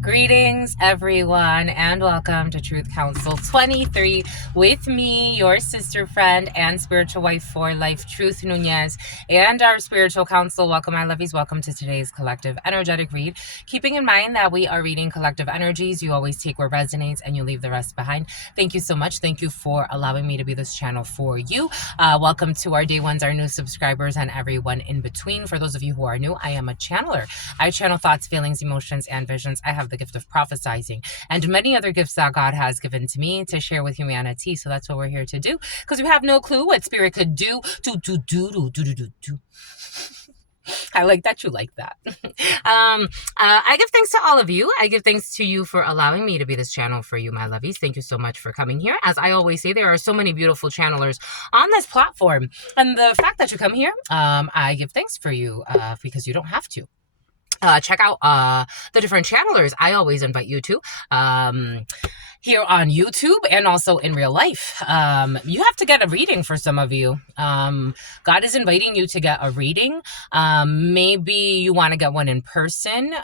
Greetings, everyone, and welcome to Truth Council 23 with me, your sister friend and spiritual wife for life, Truth Nuñez, and our spiritual council. Welcome, my lovies. Welcome to today's collective energetic read. Keeping in mind that we are reading collective energies, you always take what resonates and you leave the rest behind. Thank you so much. Thank you for allowing me to be this channel for you. Welcome to our day ones, our new subscribers, and everyone in between. For those of you who are new, I am a channeler. I channel thoughts, feelings, emotions, and visions. I have the gift of prophesizing and many other gifts that God has given to me to share with humanity. So that's what we're here to do, because we have no clue what spirit could do. I like that you like that. I give thanks to all of you. I give thanks to you for allowing me to be this channel for you, my lovies. Thank you so much for coming here. As I always say, there are so many beautiful channelers on this platform. And the fact that you come here, I give thanks for you because you don't have to. Check out the different channelers I always invite you to here on YouTube and also in real life. You have to get a reading for some of you. God is inviting you to get a reading. Maybe you want to get one in person.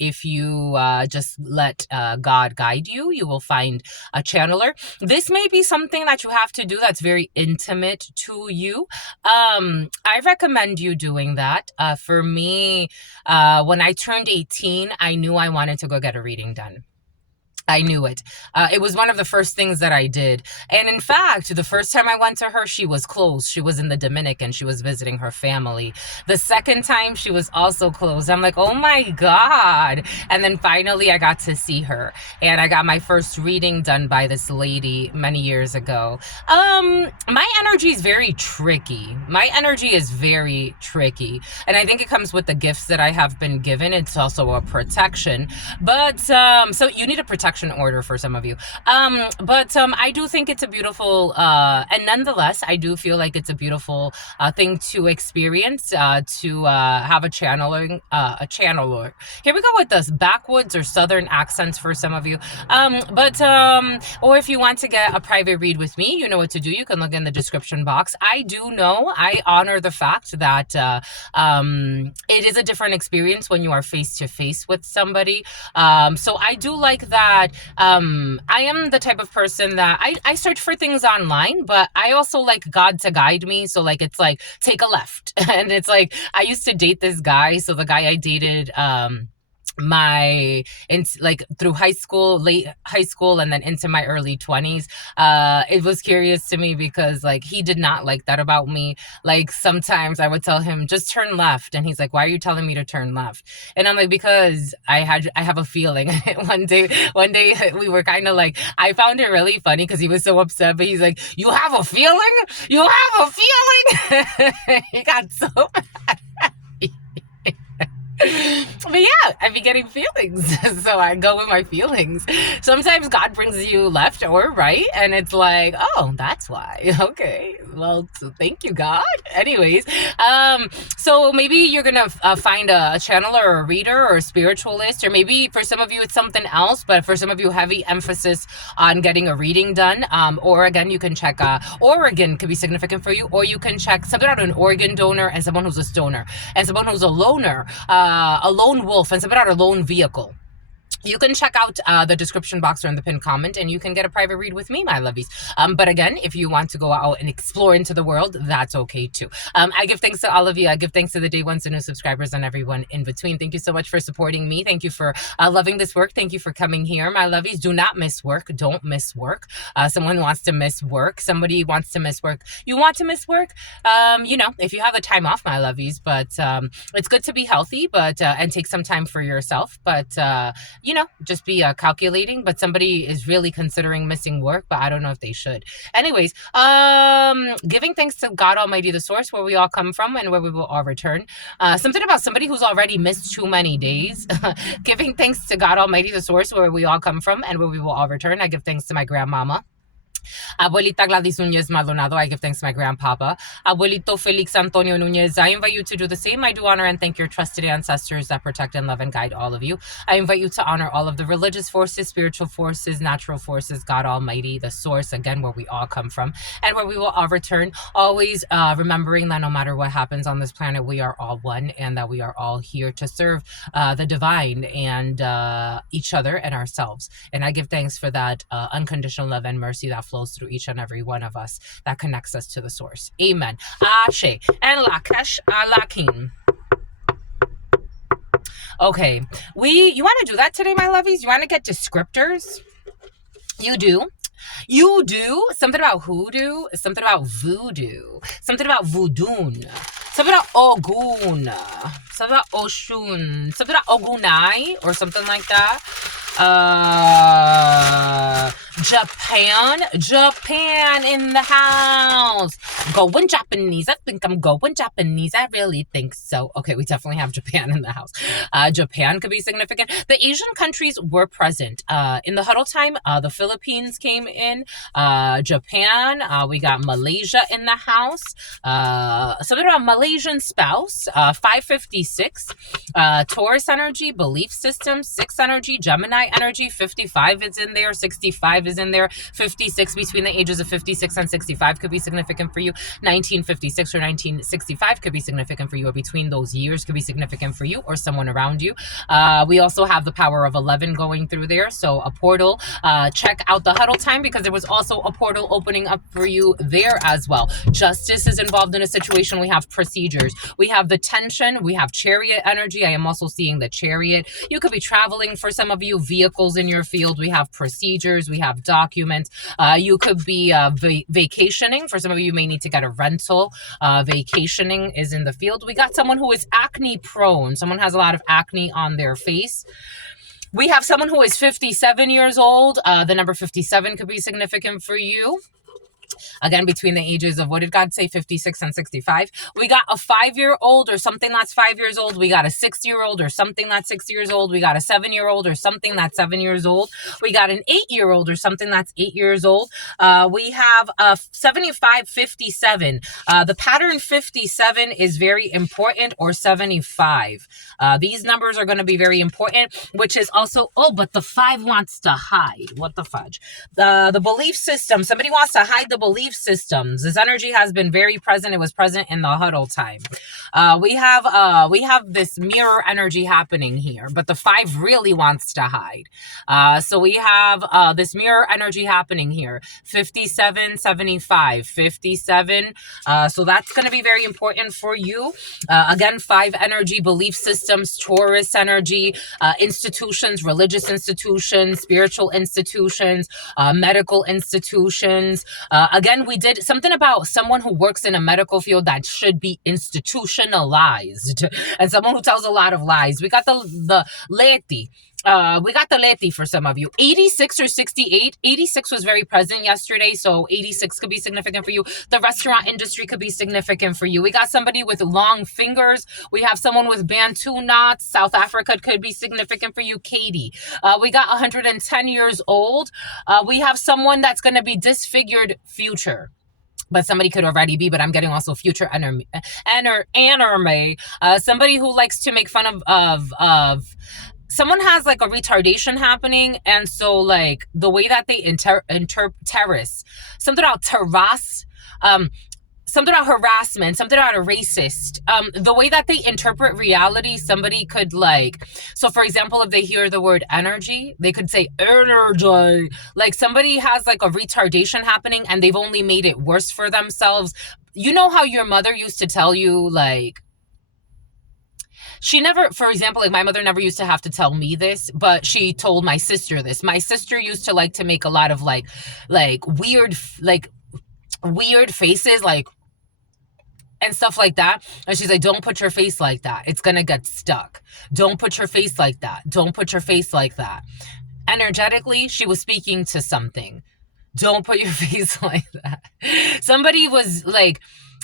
If you just let God guide you, you will find a channeler. This may be something that you have to do that's very intimate to you. I recommend you doing that. For me, when I turned 18, I knew I wanted to go get a reading done. I knew it. It was one of the first things that I did. And in fact, the first time I went to her, she was closed. She was in the Dominican. She was visiting her family. The second time, she was also closed. I'm like, oh my God. And then finally, I got to see her. And I got my first reading done by this lady many years ago. My energy is very tricky. My energy is very tricky. And I think it comes with the gifts that I have been given. It's also a protection. But, so you need a protection order for some of you. I do think it's a beautiful, and nonetheless, I do feel like it's a beautiful thing to experience, to have a channeler. Here we go with this backwoods or southern accents for some of you. Or if you want to get a private read with me, you know what to do. You can look in the description box. I do know, I honor the fact that it is a different experience when you are face to face with somebody. So I do like that. I am the type of person that I search for things online, but I also like God to guide me. So like, it's like, take a left. And it's like, I used to date this guy. So the guy I dated, through high school, late high school, and then into my early 20s, it was curious to me because like he did not like that about me. Like sometimes I would tell him just turn left, and he's like, why are you telling me to turn left? And I'm like, because I have a feeling. one day we were kind of like, I found it really funny because he was so upset, but he's like, you have a feeling, he got so mad. But yeah, I be getting feelings. So I go with my feelings. Sometimes God brings you left or right, and it's like, oh, that's why. Okay, well, thank you, God. Anyways, so maybe you're gonna find a channeler or a reader or a spiritualist, or maybe for some of you it's something else, but for some of you, heavy emphasis on getting a reading done. Or again, you can check Oregon could be significant for you, or you can check something out an organ donor and someone who's a stoner and someone who's a loner. A lone wolf and something about a lone vehicle. You can check out the description box or in the pinned comment, and you can get a private read with me, my lovies. But again, if you want to go out and explore into the world, that's okay too. I give thanks to all of you. I give thanks to the day ones, the new subscribers, and everyone in between. Thank you so much for supporting me. Thank you for loving this work. Thank you for coming here, my lovies. Do not miss work. Don't miss work. Someone wants to miss work. Somebody wants to miss work. You want to miss work? If you have the time off, my lovies. But it's good to be healthy, but and take some time for yourself. But just be calculating, but somebody is really considering missing work, but I don't know if they should. Anyways, giving thanks to God Almighty, the source where we all come from and where we will all return. Something about somebody who's already missed too many days. Giving thanks to God Almighty, the source where we all come from and where we will all return. I give thanks to my grandmama. Abuelita Gladys Nuñez Maldonado, I give thanks to my grandpapa. Abuelito Felix Antonio Nuñez, I invite you to do the same. I do honor and thank your trusted ancestors that protect and love and guide all of you. I invite you to honor all of the religious forces, spiritual forces, natural forces, God Almighty, the source, again, where we all come from and where we will all return. Always remembering that no matter what happens on this planet, we are all one and that we are all here to serve the divine and each other and ourselves. And I give thanks for that unconditional love and mercy that flows through each and every one of us, that connects us to the source. Amen. Ashe. And Lakesh Lakin. Okay. You want to do that today, my lovies? You want to get descriptors? You do. You do. Something about hoodoo. Something about voodoo. Something about voodoo. Something about Ogun. Something about Oshun. Something about Ogunai or something like that. Japan in the house. Going Japanese. I think I'm going Japanese. I really think so. Okay, we definitely have Japan in the house. Japan could be significant. The Asian countries were present. In the huddle time, the Philippines came in. Japan. We got Malaysia in the house. Something about Malaysian spouse. 556. Taurus energy, belief system. 6 energy, Gemini energy. 55 is in there. 65 is in there. 56 between the ages of 56 and 65 could be significant for you. 1956 or 1965 could be significant for you, or between those years could be significant for you or someone around you. We also have the power of 11 going through there, so a portal. Check out the huddle time because there was also a portal opening up for you there as well. Justice is involved in a situation. We have procedures. We have the tension. We have chariot energy. I am also seeing the chariot. You could be traveling, for some of you, vehicles in your field. We have procedures. We have documents. You could be vacationing. For some of you may need to get a rental. Vacationing is in the field. We got someone who is acne prone. Someone has a lot of acne on their face. We have someone who is 57 years old. The number 57 could be significant for you. Again, between the ages of, what did God say, 56 and 65. We got a 5-year-old or something that's 5 years old. We got a 6-year-old or something that's 6 years old. We got a 7-year-old or something that's 7 years old. We got an 8-year-old or something that's 8 years old. We have a 75-57. The pattern 57 is very important, or 75. These numbers are going to be very important, which is also, but the 5 wants to hide. What the fudge? The belief system. Somebody wants to hide the belief systems. This energy has been very present. It was present in the huddle time. We have this mirror energy happening here, but the 5 really wants to hide. So we have this mirror energy happening here. 57, 75, 57. So that's going to be very important for you. Again, 5 energy, belief systems, Taurus energy, institutions, religious institutions, spiritual institutions, medical institutions. Again, we did something about someone who works in a medical field that should be institutionalized, and someone who tells a lot of lies. We got the Leti. We got the Leti for some of you. 86 or 68. 86 was very present yesterday, so 86 could be significant for you. The restaurant industry could be significant for you. We got somebody with long fingers. We have someone with Bantu knots. South Africa could be significant for you. Katie. We got 110 years old. We have someone that's going to be disfigured future. But somebody could already be, but I'm getting also future anime. Somebody who likes to make fun of someone has like a retardation happening, and so like the way that they terrace, something about terrace, something about harassment, something about a racist, the way that they interpret reality. Somebody could like, so for example, if they hear the word energy, they could say energy. Like somebody has like a retardation happening and they've only made it worse for themselves. You know how your mother used to tell you, like, she never, for example, like my mother never used to have to tell me this, but she told my sister this. My sister used to like to make a lot of like weird faces, like, and stuff like that. And she's like, don't put your face like that. It's going to get stuck. Don't put your face like that. Don't put your face like that. Energetically, she was speaking to something. Don't put your face like that. Somebody was like,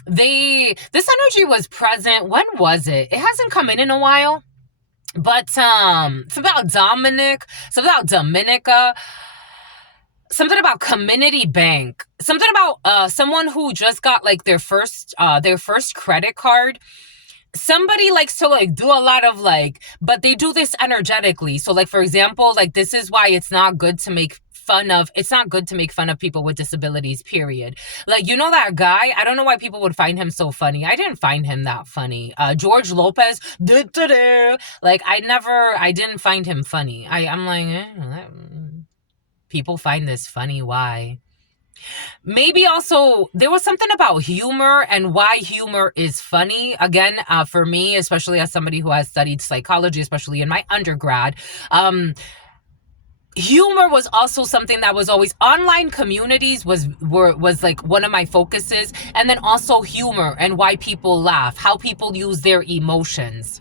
this energy was present. When was it? It hasn't come in a while. But it's about Dominic. It's about Dominica. something about community bank, something about someone who just got like their first credit card. Somebody likes to like do a lot of like, but they do this energetically. So like, for example, like this is why it's not good to make fun of, it's not good to make fun of people with disabilities, period. Like, you know, that guy, I don't know why people would find him so funny. I didn't find him that funny. George Lopez, like I didn't find him funny. I'm like, people find this funny. Why? Maybe also there was something about humor and why humor is funny. Again, for me, especially as somebody who has studied psychology, especially in my undergrad, humor was also something that was always online communities was like one of my focuses. And then also humor and why people laugh, how people use their emotions.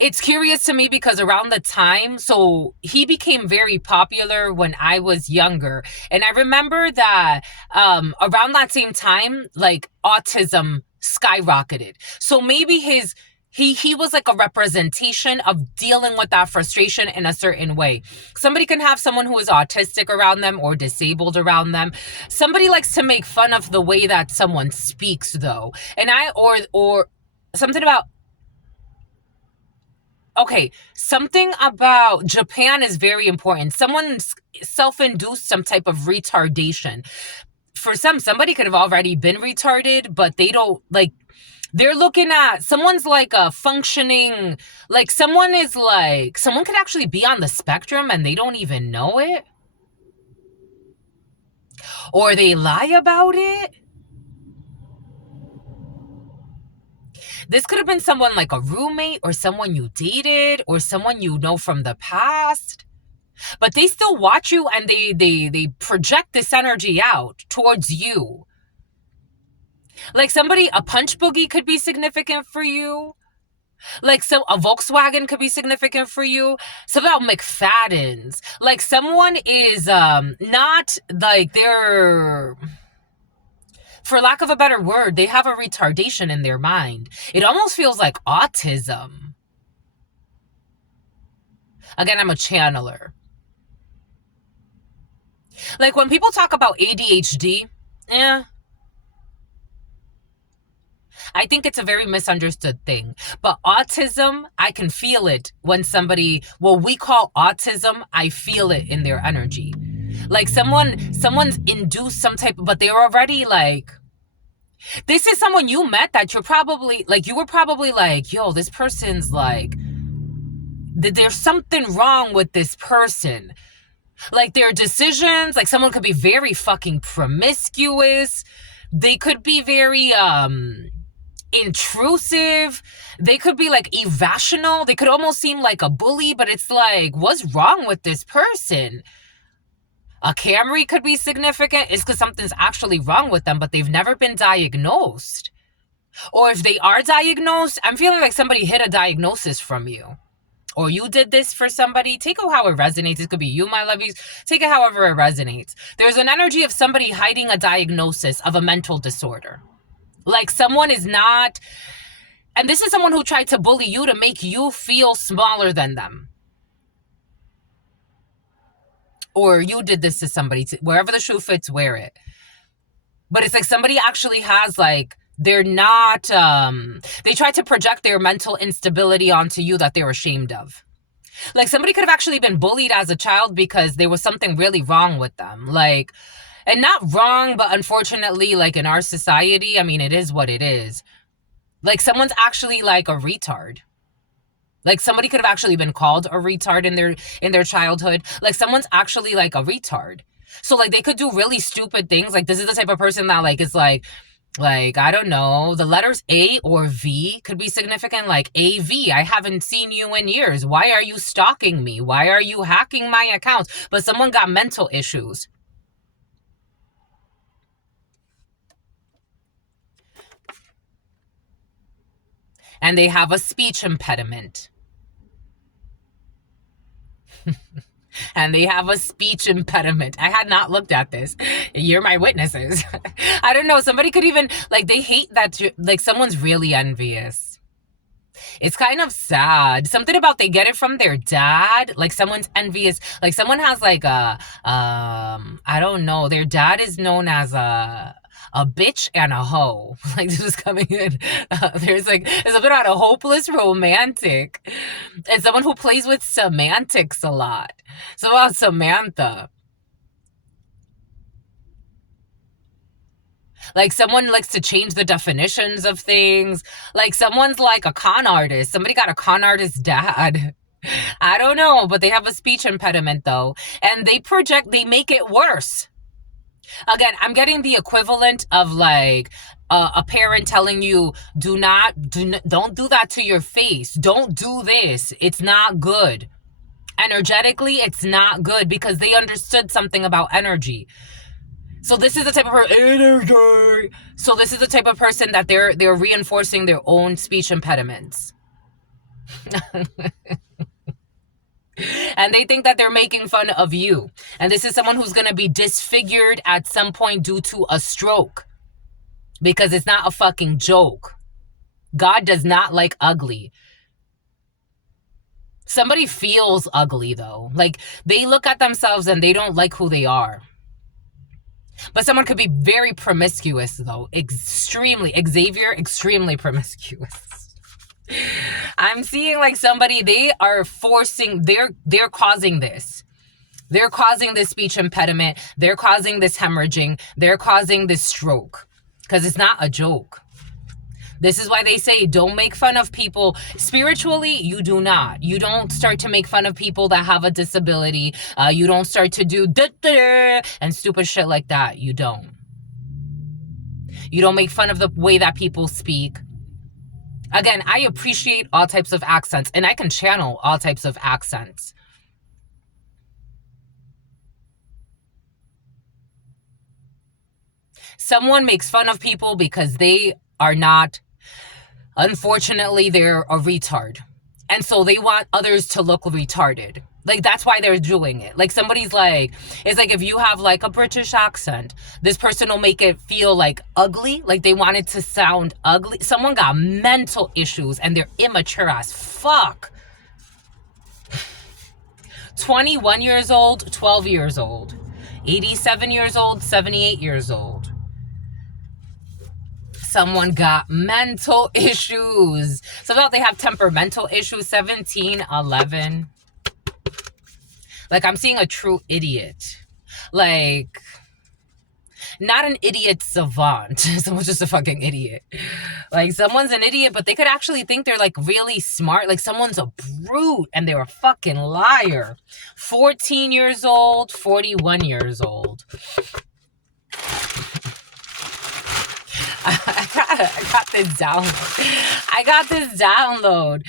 It's curious to me because around the time, so he became very popular when I was younger. And I remember that around that same time, like autism skyrocketed. So maybe he was like a representation of dealing with that frustration in a certain way. Somebody can have someone who is autistic around them or disabled around them. Somebody likes to make fun of the way that someone speaks though. And or something about, okay, something about Japan is very important. Someone's self-induced some type of retardation. For somebody could have already been retarded, but they don't, like, they're looking at, someone's like a functioning, like someone could actually be on the spectrum and they don't even know it. Or they lie about it. This could have been someone like a roommate or someone you dated or someone you know from the past. But they still watch you and they project this energy out towards you. Like a punch boogie could be significant for you. Like a Volkswagen could be significant for you. Something about McFadden's. Like someone is not like they're, for lack of a better word, they have a retardation in their mind. It almost feels like autism. Again, I'm a channeler. Like when people talk about ADHD, I think it's a very misunderstood thing. But autism, I can feel it when somebody, what we call autism, I feel it in their energy. Like someone's induced some type, but they're already like, this is someone you met that you're probably, like, you were probably like, yo, this person's like, there's something wrong with this person. Like their decisions, like someone could be very fucking promiscuous. They could be very, intrusive. They could be like irrational. They could almost seem like a bully, but it's like, what's wrong with this person? A Camry could be significant. It's because something's actually wrong with them, but they've never been diagnosed. Or if they are diagnosed, I'm feeling like somebody hid a diagnosis from you. Or you did this for somebody. Take it how it resonates. It could be you, my lovies. Take it however it resonates. There's an energy of somebody hiding a diagnosis of a mental disorder. Like someone is not, and this is someone who tried to bully you to make you feel smaller than them. Or you did this to somebody, wherever the shoe fits, wear it. But it's like somebody actually has like, they're not, they try to project their mental instability onto you that they're ashamed of. Like somebody could have actually been bullied as a child because there was something really wrong with them. Like, and not wrong, but unfortunately, like in our society, I mean, it is what it is. Like someone's actually like a retard. Like somebody could have actually been called a retard in their childhood. Like someone's actually like a retard. So like they could do really stupid things. Like this is the type of person that like is like, I don't know, the letters A or V could be significant. Like AV, I haven't seen you in years. Why are you stalking me? Why are you hacking my accounts? But someone got mental issues. And they have a speech impediment. And they have a speech impediment. I had not looked at this. You're my witnesses. I don't know. Somebody could even, like, they hate that, like, someone's really envious. It's kind of sad. Something about they get it from their dad. Like someone's envious. Like someone has like I don't know. Their dad is known as a bitch and a hoe. Like this is coming in. There's a bit about a hopeless romantic. And someone who plays with semantics a lot. So about Samantha. Like someone likes to change the definitions of things. Like someone's like a con artist. Somebody got a con artist dad. I don't know, but they have a speech impediment though. And they make it worse. Again, I'm getting the equivalent of like a parent telling you, don't do that to your face. Don't do this. It's not good. Energetically, it's not good because they understood something about energy. So this is the type of energy. So this is the type of person that they're reinforcing their own speech impediments. And they think that they're making fun of you. And this is someone who's going to be disfigured at some point due to a stroke. Because it's not a fucking joke. God does not like ugly. Somebody feels ugly though. Like they look at themselves and they don't like who they are. But someone could be very promiscuous though. Extremely promiscuous. I'm seeing like somebody, they are forcing, they're causing this. They're causing this speech impediment. They're causing this hemorrhaging. They're causing this stroke. Because it's not a joke. This is why they say don't make fun of people. Spiritually, you do not. You don't start to make fun of people that have a disability. You don't start to do and stupid shit like that. You don't. You don't make fun of the way that people speak. Again, I appreciate all types of accents, and I can channel all types of accents. Someone makes fun of people because they are not, unfortunately, they're a retard. And so they want others to look retarded. Like, that's why they're doing it. Like, somebody's like, it's like if you have like a British accent, this person will make it feel like ugly. Like they want it to sound ugly. Someone got mental issues and they're immature as fuck. 21 years old, 12 years old. 87 years old, 78 years old. Someone got mental issues. So about they have temperamental issues, 17, 11. Like, I'm seeing a true idiot. Like, not an idiot savant. Someone's just a fucking idiot. Like, someone's an idiot, but they could actually think they're, like, really smart. Like, someone's a brute, and they're a fucking liar. 14 years old, 41 years old. I got this download.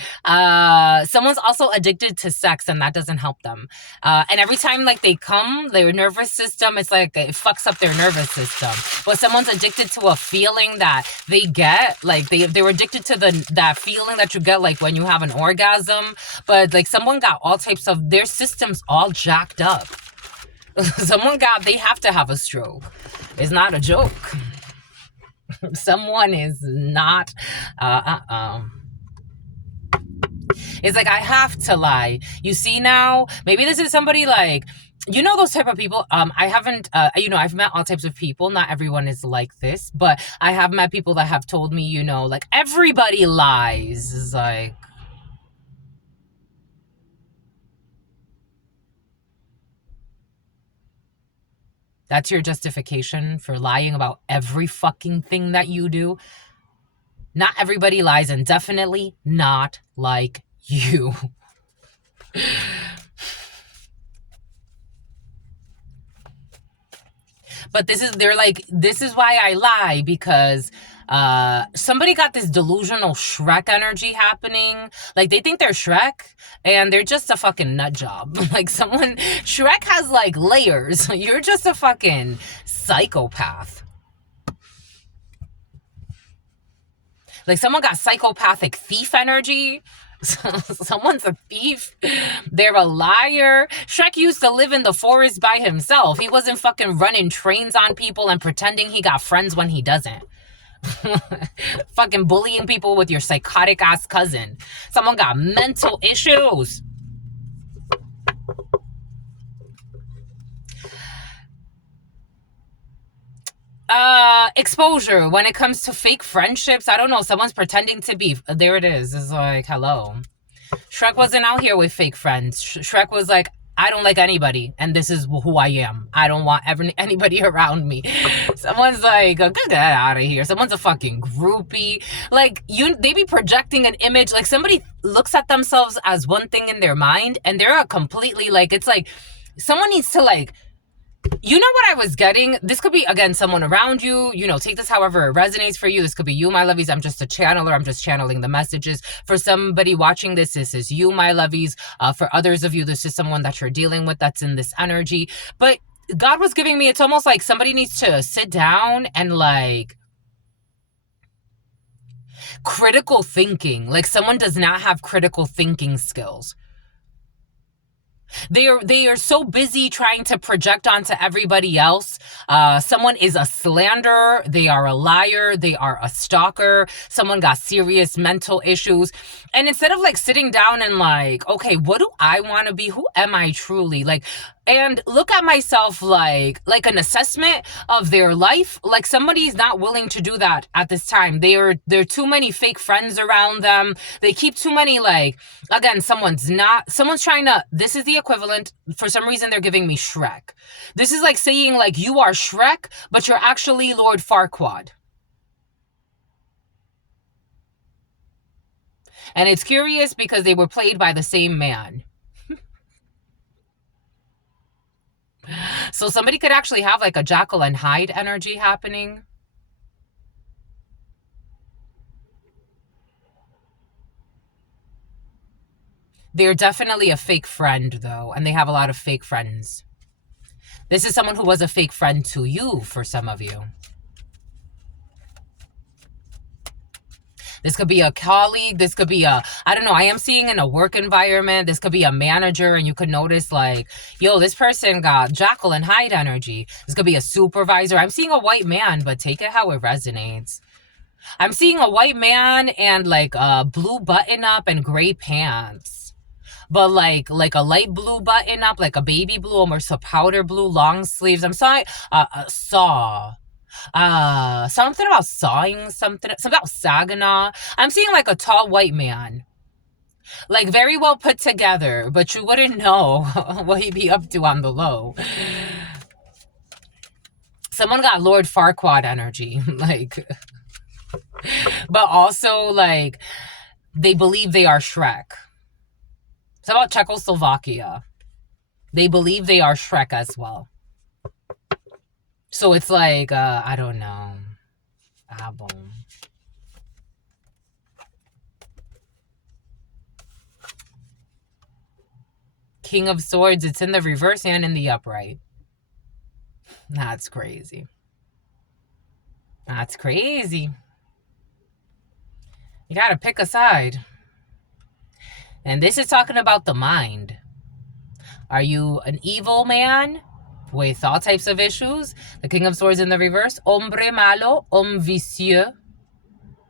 Someone's also addicted to sex, and that doesn't help them. And every time like they come, their nervous system, it's like it fucks up their nervous system. But someone's addicted to a feeling that they get, like they're addicted to that feeling that you get like when you have an orgasm. But like someone got all types of their systems all jacked up. They have to have a stroke. It's not a joke. Someone is not It's like I have to lie. You see now, maybe this is somebody like, you know, those type of people. I haven't I've met all types of people. Not everyone is like this, but I have met people that have told me, you know, like everybody lies. It's like, that's your justification for lying about every fucking thing that you do? Not everybody lies, and definitely not like you. But this is why I lie, because somebody got this delusional Shrek energy happening. Like, they think they're Shrek, and they're just a fucking nut job. Like, Shrek has, like, layers. You're just a fucking psychopath. Like, someone got psychopathic thief energy. Someone's a thief. They're a liar. Shrek used to live in the forest by himself. He wasn't fucking running trains on people and pretending he got friends when he doesn't. Fucking bullying people with your psychotic ass cousin. Someone got mental issues. Exposure when it comes to fake friendships. I don't know. Someone's pretending to be. There it is. It's like, hello. Shrek wasn't out here with fake friends. Shrek was like, I don't like anybody, and this is who I am. I don't want anybody around me. Someone's like, get that out of here. Someone's a fucking groupie. Like, they be projecting an image. Like, somebody looks at themselves as one thing in their mind, and they're a completely, like, it's like, someone needs to, like, you know what I was getting? This could be, again, someone around you. You know, take this however it resonates for you. This could be you, my lovies. I'm just a channeler. I'm just channeling the messages. For somebody watching this is you, my lovies. For others of you, this is someone that you're dealing with that's in this energy. But God was giving me, it's almost like somebody needs to sit down and, like, critical thinking. Like, someone does not have critical thinking skills. They are so busy trying to project onto everybody else. Someone is a slanderer. They are a liar. They are a stalker. Someone got serious mental issues. And instead of, like, sitting down and, like, okay, what do I want to be? Who am I truly? Like, and look at myself like an assessment of their life. Like, somebody's not willing to do that at this time. There are too many fake friends around them. They keep too many, like, again, someone's trying to, this is the equivalent. For some reason, they're giving me Shrek. This is like saying, like, you are Shrek, but you're actually Lord Farquaad. And it's curious because they were played by the same man. So somebody could actually have, like, a Jekyll and Hyde energy happening. They're definitely a fake friend, though, and they have a lot of fake friends. This is someone who was a fake friend to you, for some of you. This could be a colleague. This could be I don't know. I am seeing in a work environment. This could be a manager, and you could notice, like, yo, this person got Jekyll and Hyde energy. This could be a supervisor. I'm seeing a white man, but take it how it resonates. I'm seeing a white man and, like, a blue button up and gray pants. But, like a light blue button up, like a baby blue, almost a powder blue, long sleeves. I'm sorry, saw. Something about sawing, something about Saginaw. I'm seeing, like, a tall white man, like, very well put together, but you wouldn't know what he'd be up to on the low. Someone got Lord Farquaad energy, like, but also, like, they believe they are Shrek. It's about Czechoslovakia. They believe they are Shrek as well. So it's like, I don't know. Boom. King of Swords, it's in the reverse and in the upright. That's crazy. That's crazy. You gotta pick a side. And this is talking about the mind. Are you an evil man with all types of issues? The King of Swords in the reverse. Hombre malo, homme vicieux.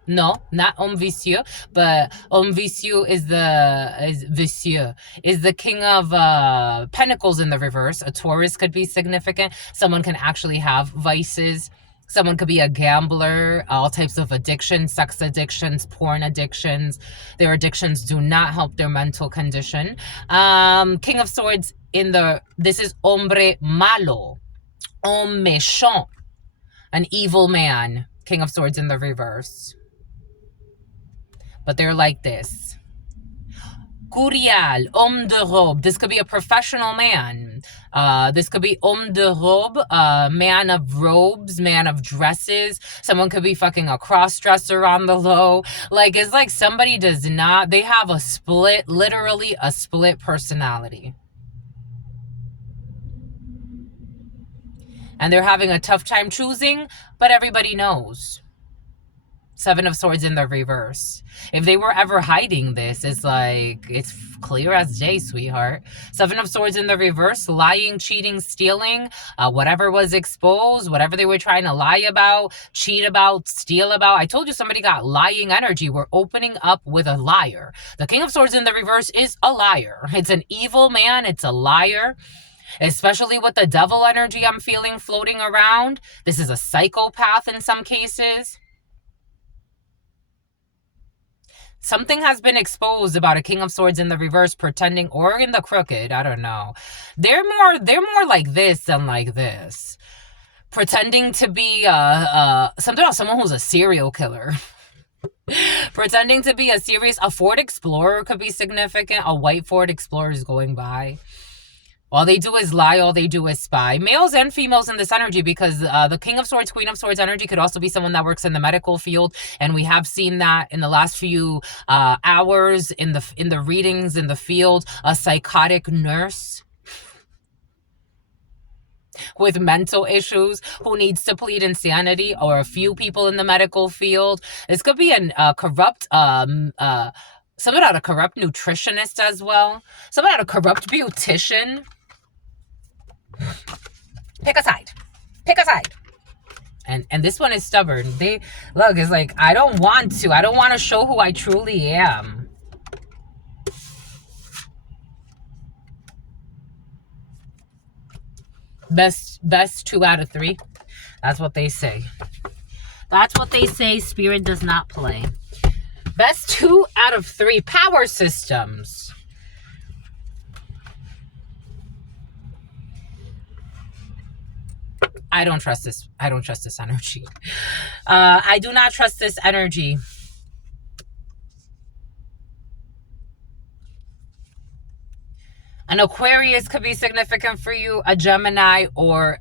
No, not homme vicieux, but homme vicieux is the King of Pentacles in the reverse. A Taurus could be significant. Someone can actually have vices. Someone could be a gambler, all types of addictions, sex addictions, porn addictions. Their addictions do not help their mental condition. King of Swords this is hombre malo, homme méchant, an evil man. King of Swords in the reverse. But they're like this. Curial, homme de robe. This could be a professional man. This could be homme de robe, man of robes, man of dresses. Someone could be fucking a cross-dresser on the low. Like, it's like somebody they have literally a split personality. And they're having a tough time choosing, but everybody knows. Seven of Swords in the reverse. If they were ever hiding this, it's like, it's clear as day, sweetheart. Seven of Swords in the reverse, lying, cheating, stealing, whatever was exposed, whatever they were trying to lie about, cheat about, steal about. I told you somebody got lying energy. We're opening up with a liar. The King of Swords in the reverse is a liar. It's an evil man. It's a liar. Especially with the devil energy I'm feeling floating around. This is a psychopath in some cases. Something has been exposed about a King of Swords in the reverse, pretending, or in the crooked, I don't know. They're more like this than like this. Pretending to be something else, someone who's a serial killer. Pretending to be a Ford Explorer could be significant. A white Ford Explorer is going by. All they do is lie, all they do is spy. Males and females in this energy, because the King of Swords, Queen of Swords energy could also be someone that works in the medical field. And we have seen that in the last few hours in the readings in the field. A psychotic nurse with mental issues who needs to plead insanity, or a few people in the medical field. This could be a corrupt... something about a corrupt nutritionist as well. Something about a corrupt beautician. Pick a side. Pick a side. And this one is stubborn. They look, it's like, I don't want to show who I truly am. Best 2 out of 3. That's what they say. That's what they say. Spirit does not play. Best 2 out of 3. Power systems. I don't trust this. I don't trust this energy. I do not trust this energy. An Aquarius could be significant for you, a Gemini or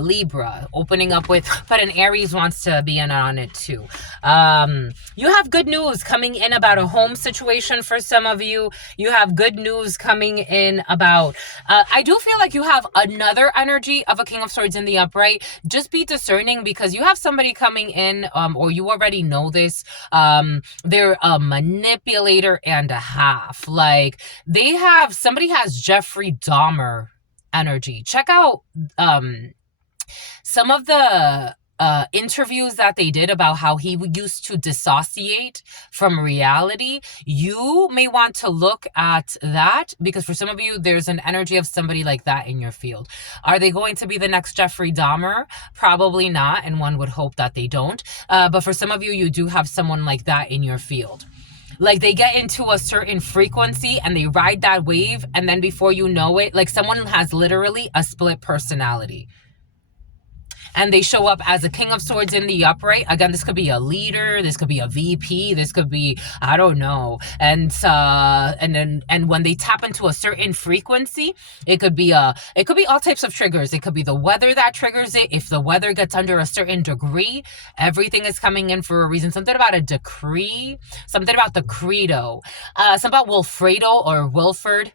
Libra, opening up with, but an Aries wants to be in on it too. You have good news coming in about a home situation for some of you. You have good news coming in about, I do feel like you have another energy of a King of Swords in the upright. Just be discerning, because you have somebody coming in, or you already know this. They're a manipulator and a half. Like, somebody has Jeffrey Dahmer energy. Check out some of the interviews that they did about how he used to dissociate from reality. You may want to look at that, because for some of you, there's an energy of somebody like that in your field. Are they going to be the next Jeffrey Dahmer? Probably not, and one would hope that they don't. But for some of you, you do have someone like that in your field. Like, they get into a certain frequency and they ride that wave, and then before you know it, like, someone has literally a split personality. And they show up as a King of Swords in the upright. Again, this could be a leader, this could be a VP, this could be, I don't know. And when they tap into a certain frequency, it could be all types of triggers. It could be the weather that triggers it. If the weather gets under a certain degree, everything is coming in for a reason. Something about a decree, something about the credo, something about Wilfredo or Wilford.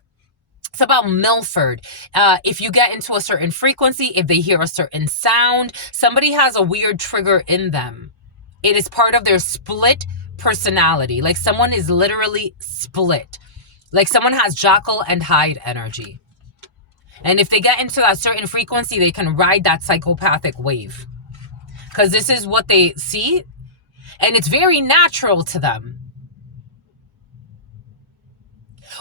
It's about Milford. If you get into a certain frequency, if they hear a certain sound, somebody has a weird trigger in them. It is part of their split personality. Like, someone is literally split. Like, someone has Jekyll and Hyde energy. And if they get into that certain frequency, they can ride that psychopathic wave. Because this is what they see. And it's very natural to them.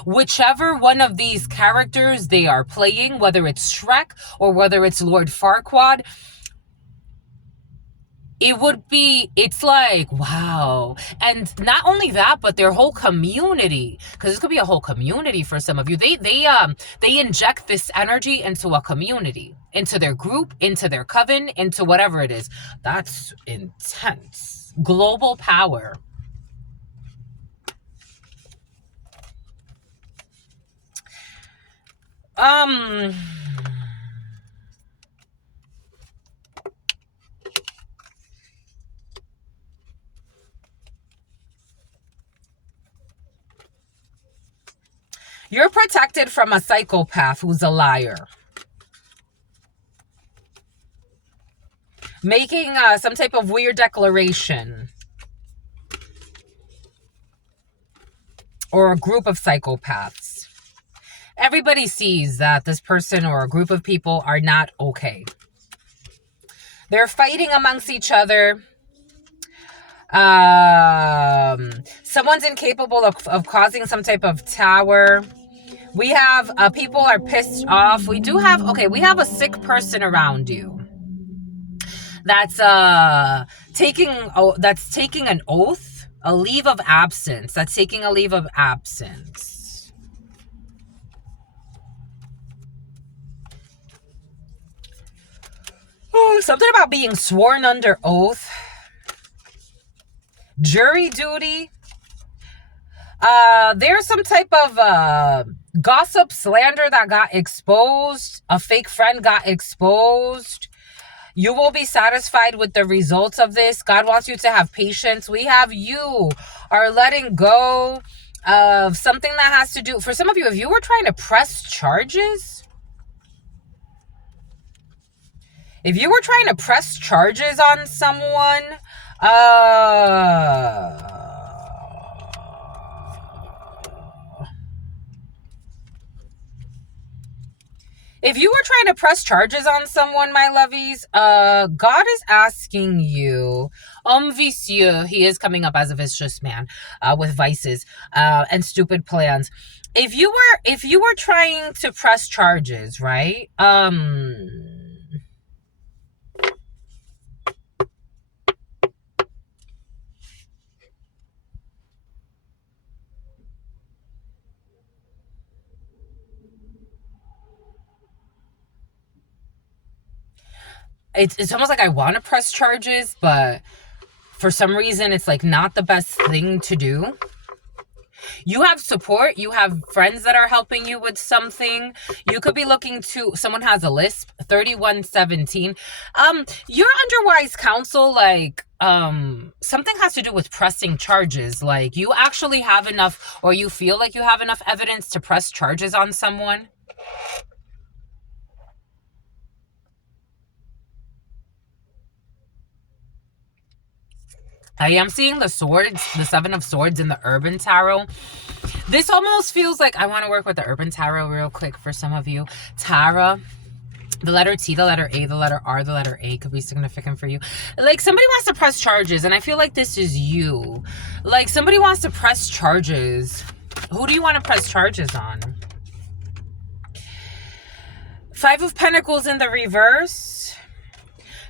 Whichever one of these characters they are playing, whether it's Shrek or whether it's Lord Farquaad, it's like, wow. And not only that, but their whole community, because this could be a whole community for some of you. They inject this energy into a community, into their group, into their coven, into whatever it is. That's intense. Global power. You're protected from a psychopath who's a liar. Making some type of weird declaration. or a group of psychopaths. Everybody sees that this person or a group of people are not okay. They're fighting amongst each other. Someone's incapable of causing some type of tower. We have people are pissed off. We have a sick person around you that's taking an oath, a leave of absence. That's taking a leave of absence. Oh, something about being sworn under oath. Jury duty. There's some type of gossip, slander that got exposed. A fake friend got exposed. You will be satisfied with the results of this. God wants you to have patience. We have you are letting go of something that has to do, for some of you, if you were trying to press charges, if you were trying to press charges on someone, if you were trying to press charges on someone, my lovies, God is asking you, vicieux, he is coming up as a vicious man, with vices, and stupid plans. If you were trying to press charges, right? It's almost like I want to press charges, but for some reason, it's like not the best thing to do. You have support. You have friends that are helping you with something. You could be looking to, someone has a lisp, 3117. You're under wise counsel, like, something has to do with pressing charges. Like, you actually have enough, or you feel like you have enough evidence to press charges on someone. I am seeing the swords, the 7 of Swords in the Urban Tarot. This almost feels like, I want to work with the Urban Tarot real quick for some of you. Tara, the letter T, the letter A, the letter R, the letter A could be significant for you. Like, somebody wants to press charges, and I feel like this is you. Like, somebody wants to press charges. Who do you want to press charges on? 5 of Pentacles in the reverse.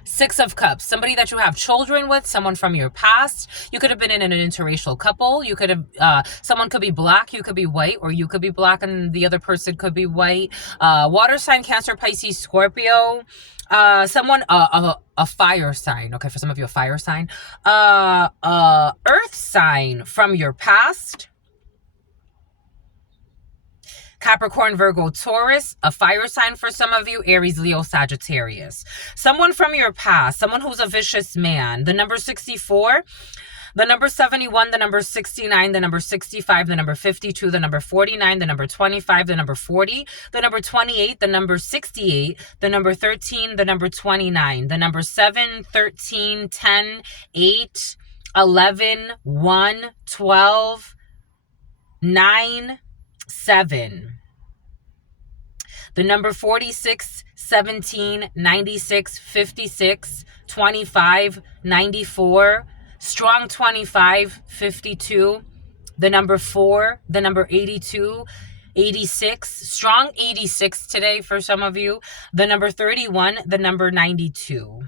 6 of Cups, somebody that you have children with, someone from your past. You could have been in an interracial couple. You could have, someone could be black, you could be white, or you could be black and the other person could be white. Water sign, Cancer, Pisces, Scorpio. Someone, a fire sign. Okay, for some of you, a fire sign. Earth sign from your past. Capricorn, Virgo, Taurus, a fire sign for some of you, Aries, Leo, Sagittarius. Someone from your past, someone who's a vicious man. The number 64, the number 71, the number 69, the number 65, the number 52, the number 49, the number 25, the number 40, the number 28, the number 68, the number 13, the number 29, the number 7, 13, 10, 8, 11, 1, 12, 9, 7. The number 46, 17, 96, 56, 25, 94, strong 25, 52. The number 4, the number 82, 86, strong 86 today for some of you. The number 31, the number 92.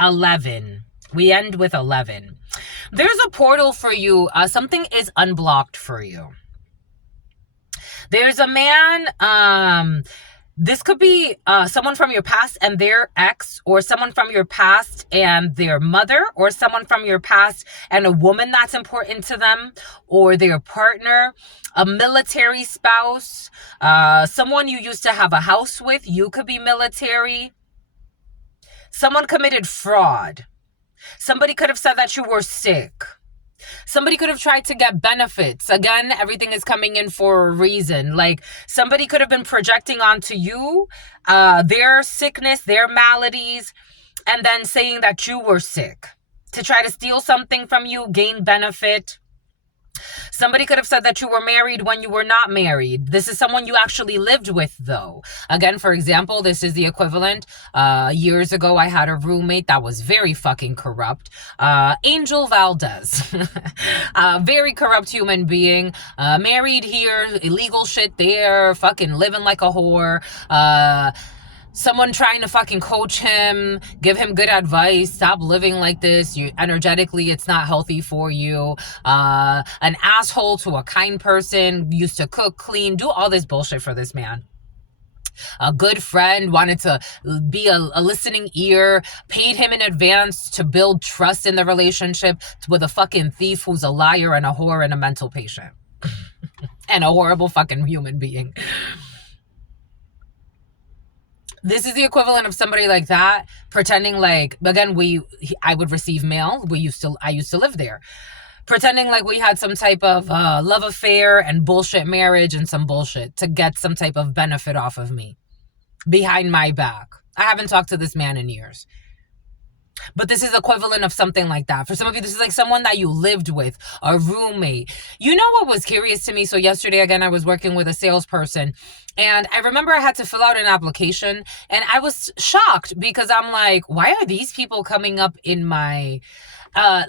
11. We end with 11. There's a portal for you. Something is unblocked for you. There's a man, this could be someone from your past and their ex, or someone from your past and their mother, or someone from your past and a woman that's important to them, or their partner, a military spouse, someone you used to have a house with. You could be military. Someone committed fraud. Somebody could have said that you were sick. Somebody could have tried to get benefits. Again, everything is coming in for a reason. Like, somebody could have been projecting onto you their sickness, their maladies, and then saying that you were sick to try to steal something from you, gain benefit. Somebody could have said that you were married when you were not married. This is someone you actually lived with, though. Again, for example, this is the equivalent. Years ago, I had a roommate that was very fucking corrupt. Angel Valdez. Very corrupt human being. Married here, illegal shit there, fucking living like a whore. Someone trying to fucking coach him, give him good advice, stop living like this, you energetically it's not healthy for you. An asshole to a kind person, used to cook, clean, do all this bullshit for this man. A good friend, wanted to be a listening ear, paid him in advance to build trust in the relationship, with a fucking thief who's a liar and a whore and a mental patient. And a horrible fucking human being. This is the equivalent of somebody like that pretending like, again, I would receive mail. I used to live there. Pretending like we had some type of love affair and bullshit marriage and some bullshit to get some type of benefit off of me behind my back. I haven't talked to this man in years. But this is equivalent of something like that. For some of you, this is like someone that you lived with, a roommate. You know what was curious to me? So yesterday, again, I was working with a salesperson, and I remember I had to fill out an application, and I was shocked because I'm like, why are these people coming up in my...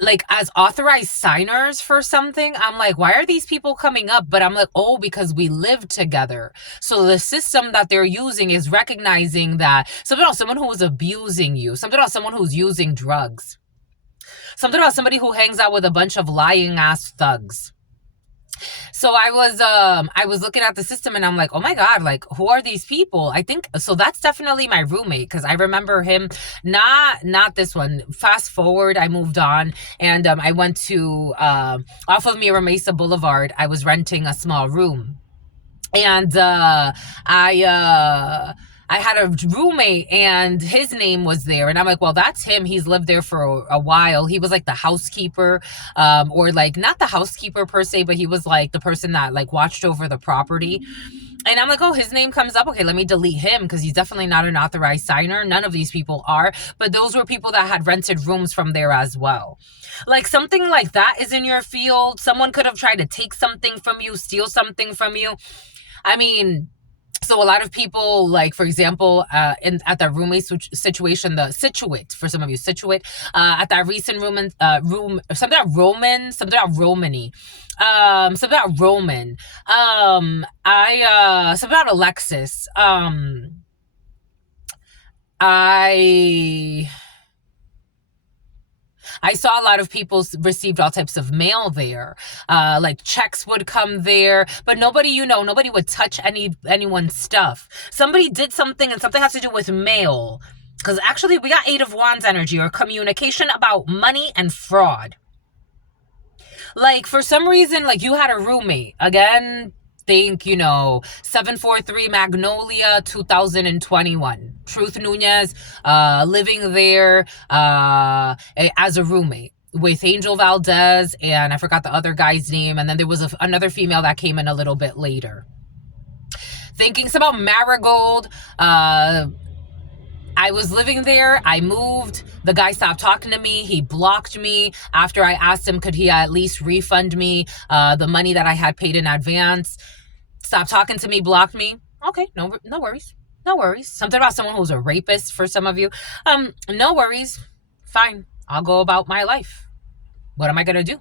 like as authorized signers for something? I'm like, why are these people coming up? But I'm like, oh, because we lived together. So the system that they're using is recognizing that something about someone who was abusing you, something about someone who's using drugs, something about somebody who hangs out with a bunch of lying ass thugs. So I was looking at the system and I'm like, oh my God, like, who are these people? I think, so that's definitely my roommate, because I remember him, not this one. Fast forward, I moved on, and I went to, off of Mira Mesa Boulevard, I was renting a small room. And I had a roommate and his name was there. And I'm like, well, that's him. He's lived there for a while. He was like the housekeeper, or like not the housekeeper per se, but he was like the person that like watched over the property. And I'm like, oh, his name comes up. Okay, let me delete him because he's definitely not an authorized signer. None of these people are. But those were people that had rented rooms from there as well. Like something like that is in your field. Someone could have tried to take something from you, steal something from you. I mean... So a lot of people, like, for example, at that roommate situation, the Situate, for some of you, Situate, at that recent something about Roman, something about Romany, something about Roman, something about Alexis, I saw a lot of people received all types of mail there. Like checks would come there, but nobody would touch anyone's stuff. Somebody did something, and something has to do with mail. Because actually we got 8 of Wands energy, or communication about money and fraud. Like for some reason, like you had a roommate. Again, think, 743 Magnolia 2021. Truth Nuñez, living there as a roommate with Angel Valdez, and I forgot the other guy's name, and then there was another female that came in a little bit later. Thinking about Marigold. I was living there. I moved. The guy stopped talking to me. He blocked me after I asked him, could he at least refund me the money that I had paid in advance. Stopped talking to me, blocked me. Okay, no worries. No worries. Something about someone who's a rapist for some of you. No worries. Fine. I'll go about my life. What am I going to do?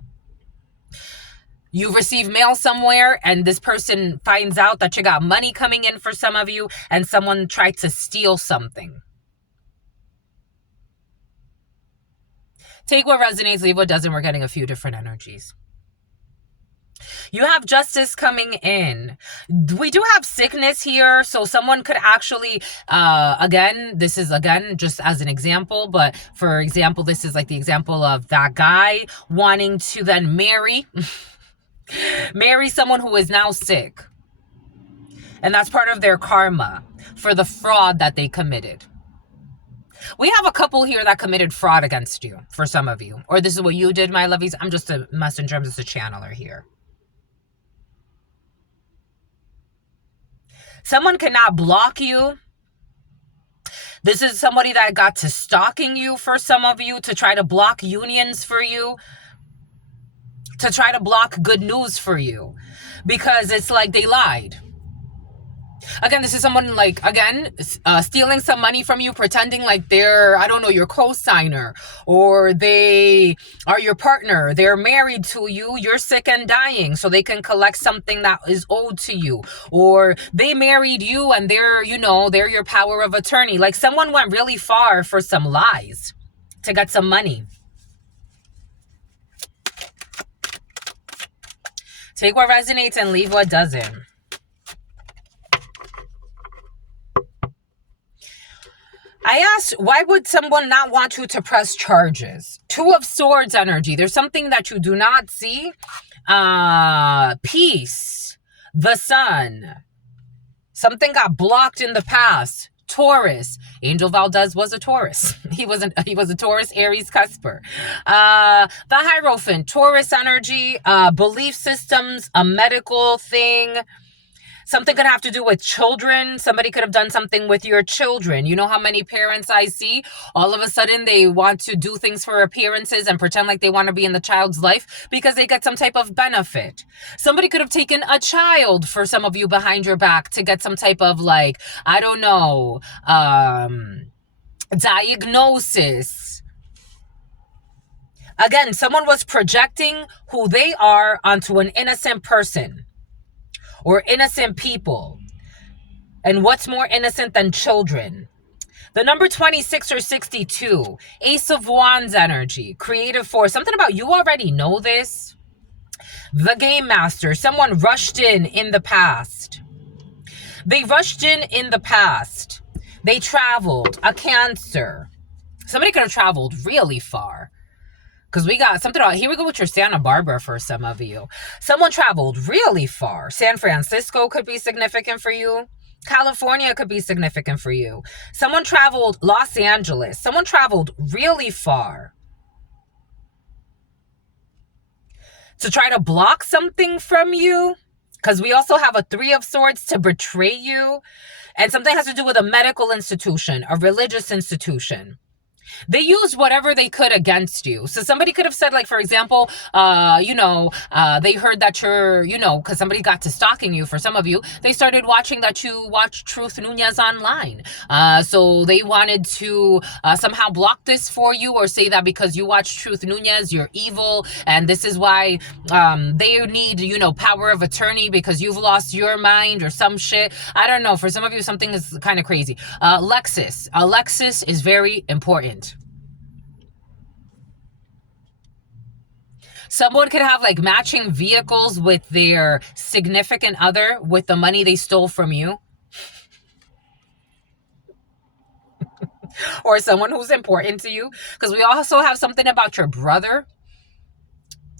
You receive mail somewhere and this person finds out that you got money coming in for some of you and someone tried to steal something. Take what resonates, leave what doesn't. We're getting a few different energies. You have justice coming in. We do have sickness here. So someone could actually, this is just as an example. But for example, this is like the example of that guy wanting to then marry someone who is now sick. And that's part of their karma for the fraud that they committed. We have a couple here that committed fraud against you, for some of you. Or this is what you did, my lovies. I'm just a messenger. I'm just a channeler here. Someone cannot block you. This is somebody that got to stalking you for some of you, to try to block unions for you, to try to block good news for you because it's like they lied. Again, this is someone like, again, stealing some money from you, pretending like they're, I don't know, your co-signer, or they are your partner. They're married to you. You're sick and dying, so they can collect something that is owed to you. Or they married you and they're, you know, they're your power of attorney. Like someone went really far for some lies to get some money. Take what resonates and leave what doesn't. I asked, why would someone not want you to press charges? Two of Swords energy. There's something that you do not see. Peace. The Sun. Something got blocked in the past. Taurus. Angel Valdez was a Taurus. He was a Taurus, Aries, Cusper. The Hierophant. Taurus energy. Belief systems. A medical thing. Something could have to do with children. Somebody could have done something with your children. You know how many parents I see? All of a sudden, they want to do things for appearances and pretend like they want to be in the child's life because they get some type of benefit. Somebody could have taken a child for some of you behind your back to get some type of, like, I don't know, diagnosis. Again, someone was projecting who they are onto an innocent person. Or innocent people. And what's more innocent than children? The number 26 or 62. Ace of Wands energy. Creative force. Something about you already know this. The Game Master. Someone rushed in the past. They rushed in the past. They traveled. A Cancer. Somebody could have traveled really far. Because we got something about, here we go with your Santa Barbara for some of you. Someone traveled really far. San Francisco could be significant for you. California could be significant for you. Someone traveled Los Angeles. Someone traveled really far to try to block something from you. Because we also have a Three of Swords to betray you. And something has to do with a medical institution, a religious institution. They used whatever they could against you. So somebody could have said, like, for example, they heard that you're, because somebody got to stalking you. For some of you, they started watching that you watch Truth Nuñez online. So they wanted to somehow block this for you, or say that because you watch Truth Nuñez, you're evil. And this is why they need, power of attorney because you've lost your mind or some shit. I don't know. For some of you, something is kind of crazy. Lexus. Lexus is very important. Someone could have like matching vehicles with their significant other with the money they stole from you. Or someone who's important to you. Because we also have something about your brother.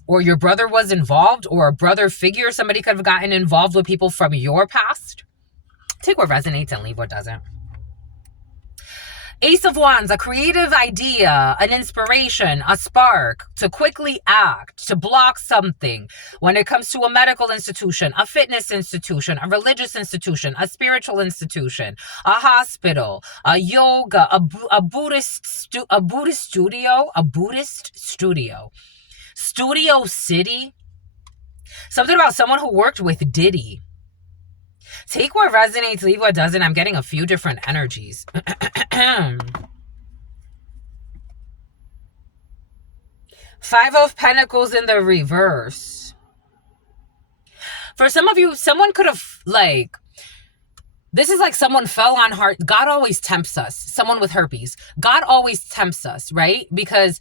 Or your brother was involved, or a brother figure. Somebody could have gotten involved with people from your past. Take what resonates and leave what doesn't. Ace of Wands, a creative idea, an inspiration, a spark to quickly act, to block something. When it comes to a medical institution, a fitness institution, a religious institution, a spiritual institution, a hospital, a yoga, a Buddhist studio, Studio City. Something about someone who worked with Diddy. Take what resonates, leave what doesn't. I'm getting a few different energies. Five of Pentacles in the reverse. For some of you, someone could have, like, this is like someone fell on hard. God always tempts us. Someone with herpes. God always tempts us, right? Because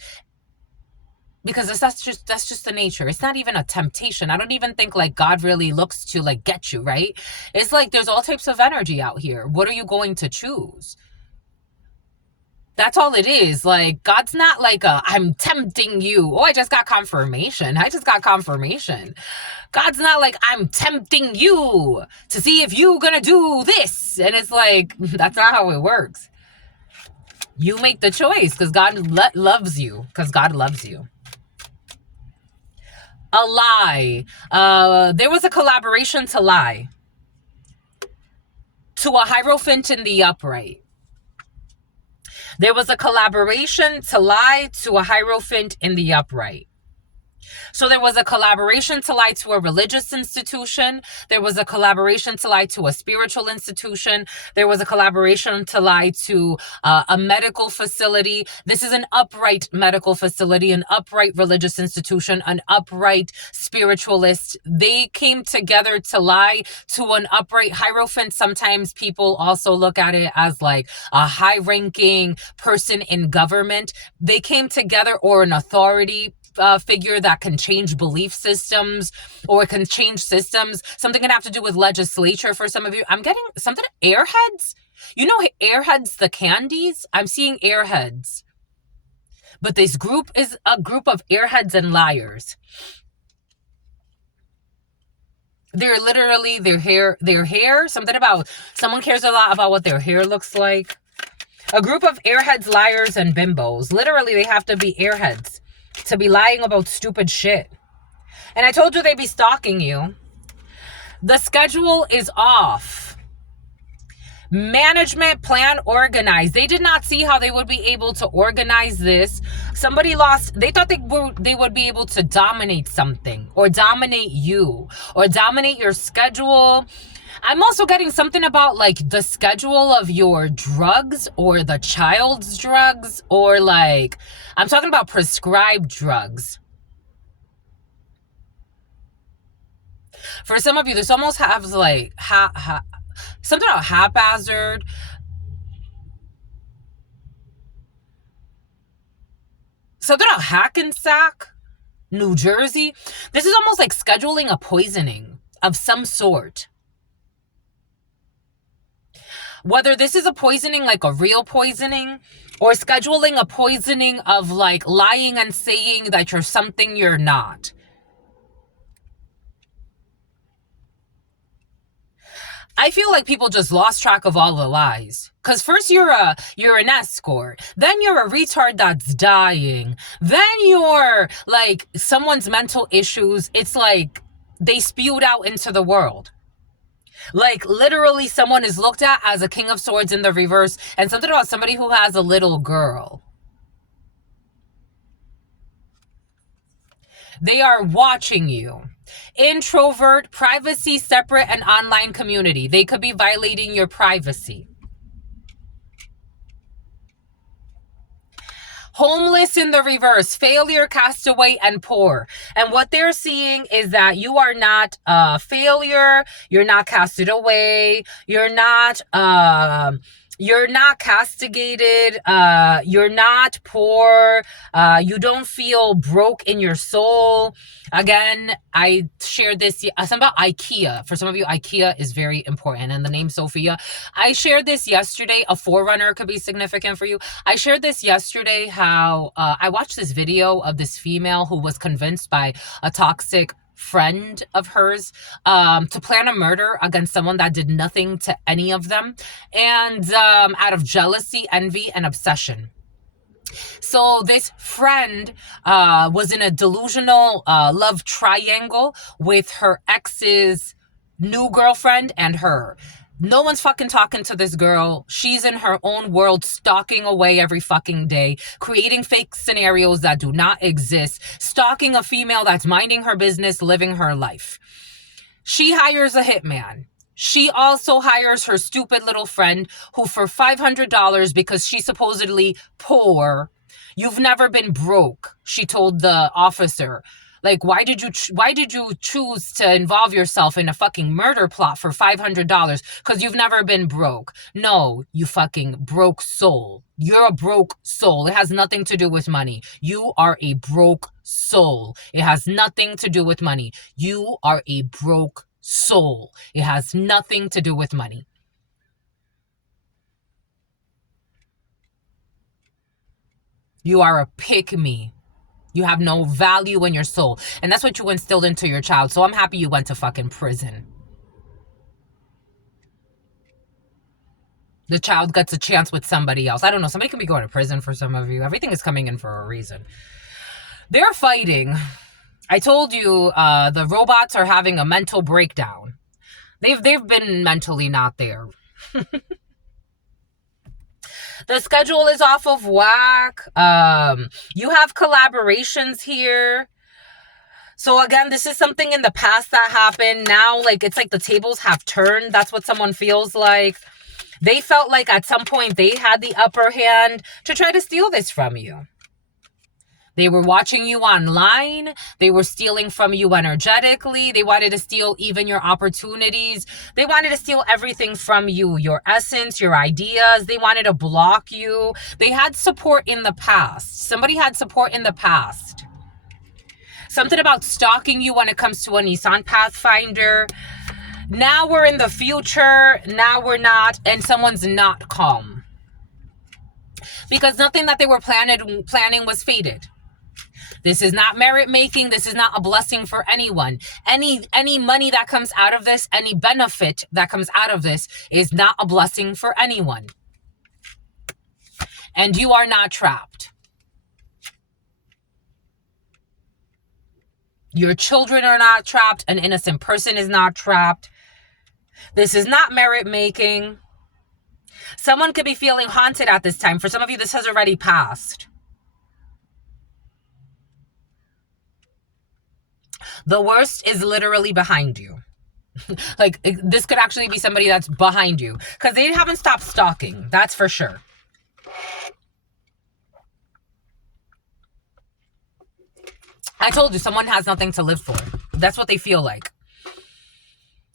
that's just the nature. It's not even a temptation. I don't even think like God really looks to like get you, right? It's like there's all types of energy out here. What are you going to choose? That's all it is. Like, God's not like I'm tempting you. Oh, I just got confirmation. God's not like, I'm tempting you to see if you're gonna do this. And it's like, that's not how it works. You make the choice because God loves you. A lie. There was a collaboration to lie. To a Hierophant in the upright. There was a collaboration to lie to a Hierophant in the upright. So there was a collaboration to lie to a religious institution. There was a collaboration to lie to a spiritual institution. There was a collaboration to lie to a medical facility. This is an upright medical facility, an upright religious institution, an upright spiritualist. They came together to lie to an upright hierophant. Sometimes people also look at it as like a high-ranking person in government. They came together, or an authority figure that can change belief systems or can change systems. Something can have to do with legislature for some of you. I'm getting something, airheads. You know, airheads, the candies? I'm seeing airheads. But this group is a group of airheads and liars. They're literally, their hair, something about, someone cares a lot about what their hair looks like. A group of airheads, liars, and bimbos. Literally, they have to be airheads to be lying about stupid shit. And I told you they'd be stalking you. The schedule is off. Management plan organized. They did not see how they would be able to organize this. Somebody lost. They thought they would be able to dominate something, or dominate you, or dominate your schedule. I'm also getting something about like the schedule of your drugs, or the child's drugs, or like, I'm talking about prescribed drugs. For some of you, this almost has like something about haphazard. Something about Hackensack, New Jersey. This is almost like scheduling a poisoning of some sort. Whether this is a poisoning, like a real poisoning, or scheduling a poisoning of like lying and saying that you're something you're not. I feel like people just lost track of all the lies. Because first you're an escort. Then you're a retard that's dying. Then you're like someone's mental issues. It's like they spewed out into the world. Like literally someone is looked at as a king of swords in the reverse, and something about somebody who has a little girl. They are watching you. Introvert, privacy, separate, and online community. They could be violating your privacy. Homeless in the reverse, failure, castaway, and poor. And what they're seeing is that you are not a failure, you're not casted away, you're not castigated, you're not poor, you don't feel broke in your soul. Again, I shared this, something about IKEA. For some of you, IKEA is very important. And the name Sophia, I shared this yesterday. A forerunner could be significant for you. I shared this yesterday how I watched this video of this female who was convinced by a toxic friend of hers to plan a murder against someone that did nothing to any of them, and out of jealousy, envy, and obsession. So this friend was in a delusional love triangle with her ex's new girlfriend and her. No one's fucking talking to this girl. She's in her own world, stalking away every fucking day, creating fake scenarios that do not exist, stalking a female that's minding her business, living her life. She hires a hitman. She also hires her stupid little friend who, for $500, because she's supposedly poor, you've never been broke, she told the officer. Like, why did you choose to involve yourself in a fucking murder plot for $500? Because you've never been broke. No, you fucking broke soul. You're a broke soul. It has nothing to do with money. You are a broke soul. It has nothing to do with money. You are a broke soul. It has nothing to do with money. You are a pick-me. You have no value in your soul. And that's what you instilled into your child. So I'm happy you went to fucking prison. The child gets a chance with somebody else. I don't know. Somebody can be going to prison for some of you. Everything is coming in for a reason. They're fighting. I told you the robots are having a mental breakdown. They've been mentally not there. The schedule is off of whack. You have collaborations here. So again, this is something in the past that happened. Now, like, it's like the tables have turned. That's what someone feels like. They felt like at some point they had the upper hand to try to steal this from you. They were watching you online. They were stealing from you energetically. They wanted to steal even your opportunities. They wanted to steal everything from you, your essence, your ideas. They wanted to block you. They had support in the past. Somebody had support in the past. Something about stalking you when it comes to a Nissan Pathfinder. Now we're in the future. Now we're not. And someone's not calm. Because nothing that they were planning was fated. This is not merit making. This is not a blessing for anyone. Any money that comes out of this, any benefit that comes out of this is not a blessing for anyone. And you are not trapped. Your children are not trapped. An innocent person is not trapped. This is not merit making. Someone could be feeling haunted at this time. For some of you, this has already passed. The worst is literally behind you. Like, this could actually be somebody that's behind you. Because they haven't stopped stalking. That's for sure. I told you, someone has nothing to live for. That's what they feel like.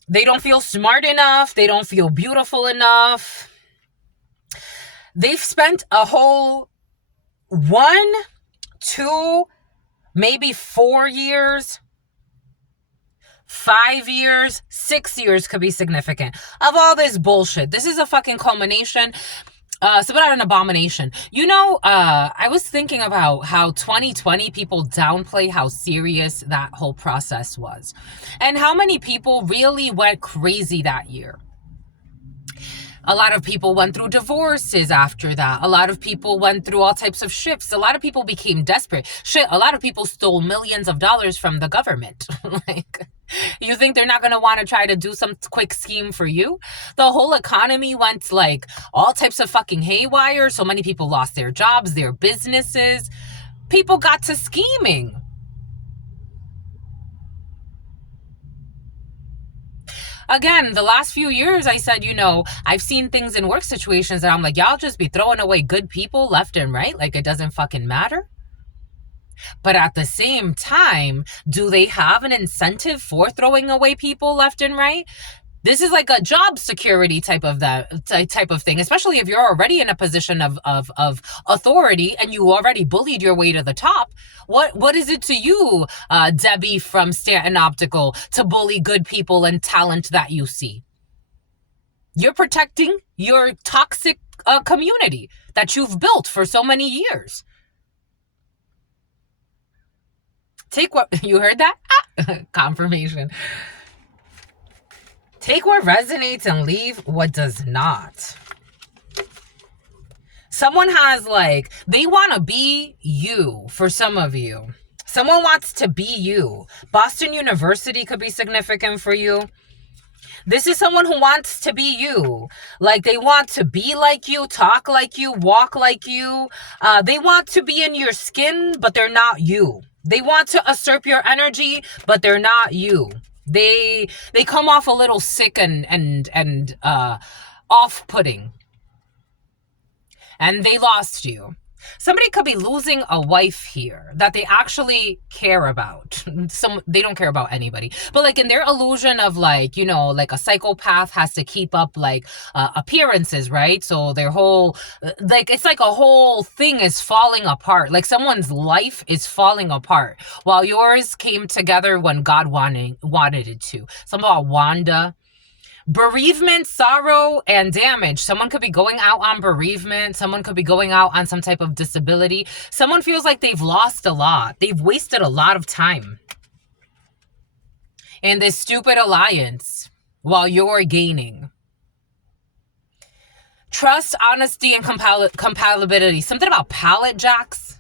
They don't feel smart enough. They don't feel beautiful enough. They've spent a whole 1, 2, maybe 4 years, 5 years, 6 years could be significant of all this bullshit. This is a fucking culmination. It's about an abomination. You know, I was thinking about how 2020 people downplay how serious that whole process was. And how many people really went crazy that year. A lot of people went through divorces after that. A lot of people went through all types of shifts. A lot of people became desperate. Shit, a lot of people stole millions of dollars from the government. Like, you think they're not going to want to try to do some quick scheme for you? The whole economy went like all types of fucking haywire. So many people lost their jobs, their businesses. People got to scheming. Again, the last few years, I said, you know, I've seen things in work situations that I'm like, y'all just be throwing away good people left and right. Like, it doesn't fucking matter. But at the same time, do they have an incentive for throwing away people left and right? This is like a job security type of thing, especially if you're already in a position of authority and you already bullied your way to the top. What is it to you, Debbie from Stanton Optical, to bully good people and talent that you see? You're protecting your toxic community that you've built for so many years. Take what you heard that? Confirmation. Take what resonates and leave what does not. Someone has like, they want to be you for some of you. Someone wants to be you. Boston University could be significant for you. This is someone who wants to be you. Like, they want to be like you, talk like you, walk like you. They want to be in your skin, but they're not you. They want to usurp your energy, but they're not you. They come off a little sick and off-putting. And they lost you. Somebody could be losing a wife here that they actually care about. They don't care about anybody. But like in their illusion of like, you know, like a psychopath has to keep up like appearances, right? So their whole, like, it's like a whole thing is falling apart. Like someone's life is falling apart while yours came together when God wanted it to. Something about Wanda. Bereavement, sorrow, and damage. Someone could be going out on bereavement. Someone could be going out on some type of disability. Someone feels like they've lost a lot. They've wasted a lot of time in this stupid alliance while you're gaining. Trust, honesty, and compatibility. Something about pallet jacks.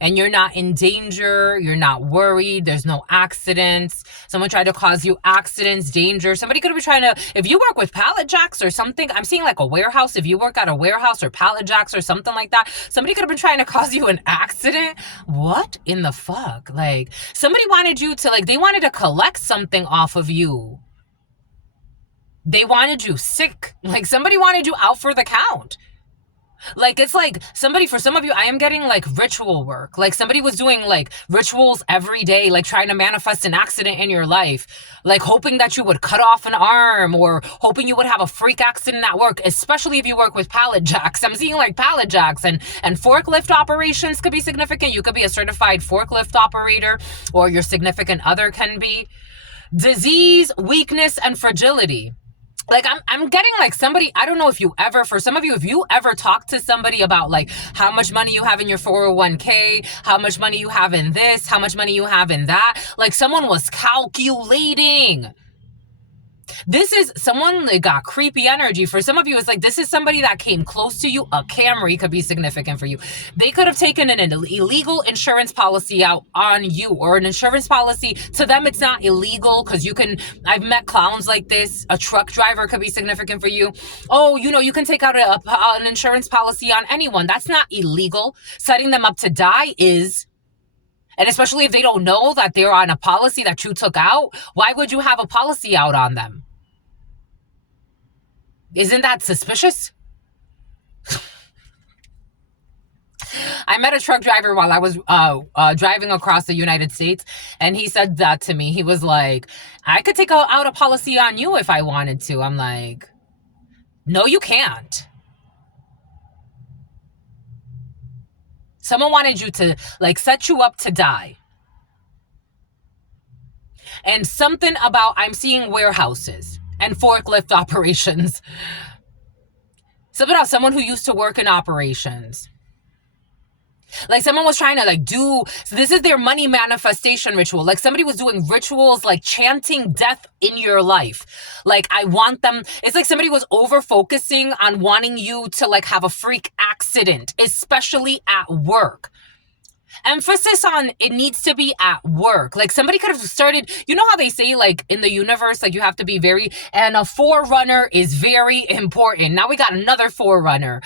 and you're not in danger, you're not worried, there's no accidents, someone tried to cause you accidents, danger, somebody could be trying to, if you work with pallet jacks or something, I'm seeing like a warehouse, if you work at a warehouse or pallet jacks or something like that, somebody could have been trying to cause you an accident. What in the fuck? Like, somebody wanted you to, like, they wanted to collect something off of you. They wanted you sick. Like, somebody wanted you out for the count. Like, it's like somebody, for some of you, I am getting like ritual work. Like, somebody was doing like rituals every day, like trying to manifest an accident in your life, like hoping that you would cut off an arm or hoping you would have a freak accident at work, especially if you work with pallet jacks. I'm seeing like pallet jacks and forklift operations could be significant. You could be a certified forklift operator, or your significant other can be. Disease, weakness, and fragility. Like, I'm getting like somebody, I don't know if you ever, for some of you, if you ever talk to somebody about like how much money you have in your 401k, how much money you have in this, how much money you have in that, like someone was calculating. This is someone that got creepy energy. For some of you, it's like, this is somebody that came close to you. A Camry could be significant for you. They could have taken an illegal insurance policy out on you, or an insurance policy. To them, it's not illegal because you can, I've met clowns like this. A truck driver could be significant for you. Oh, you know, you can take out an insurance policy on anyone. That's not illegal. Setting them up to die is. And especially if they don't know that they're on a policy that you took out, why would you have a policy out on them? Isn't that suspicious? I met a truck driver while I was driving across the United States, and he said that to me. He was like, I could take out a policy on you if I wanted to. I'm like, no, you can't. Someone wanted you to, like, set you up to die. And something about, I'm seeing warehouses and forklift operations. Something about someone who used to work in operations. Like, someone was trying to like do, so this is their money manifestation ritual. Like, somebody was doing rituals, like chanting death in your life. Like, I want them, it's like somebody was over focusing on wanting you to like have a freak accident, especially at work. Emphasis on it needs to be at work. Like, somebody could have started, you know how they say like in the universe, like you have to be very, and a forerunner is very important. Now we got another forerunner.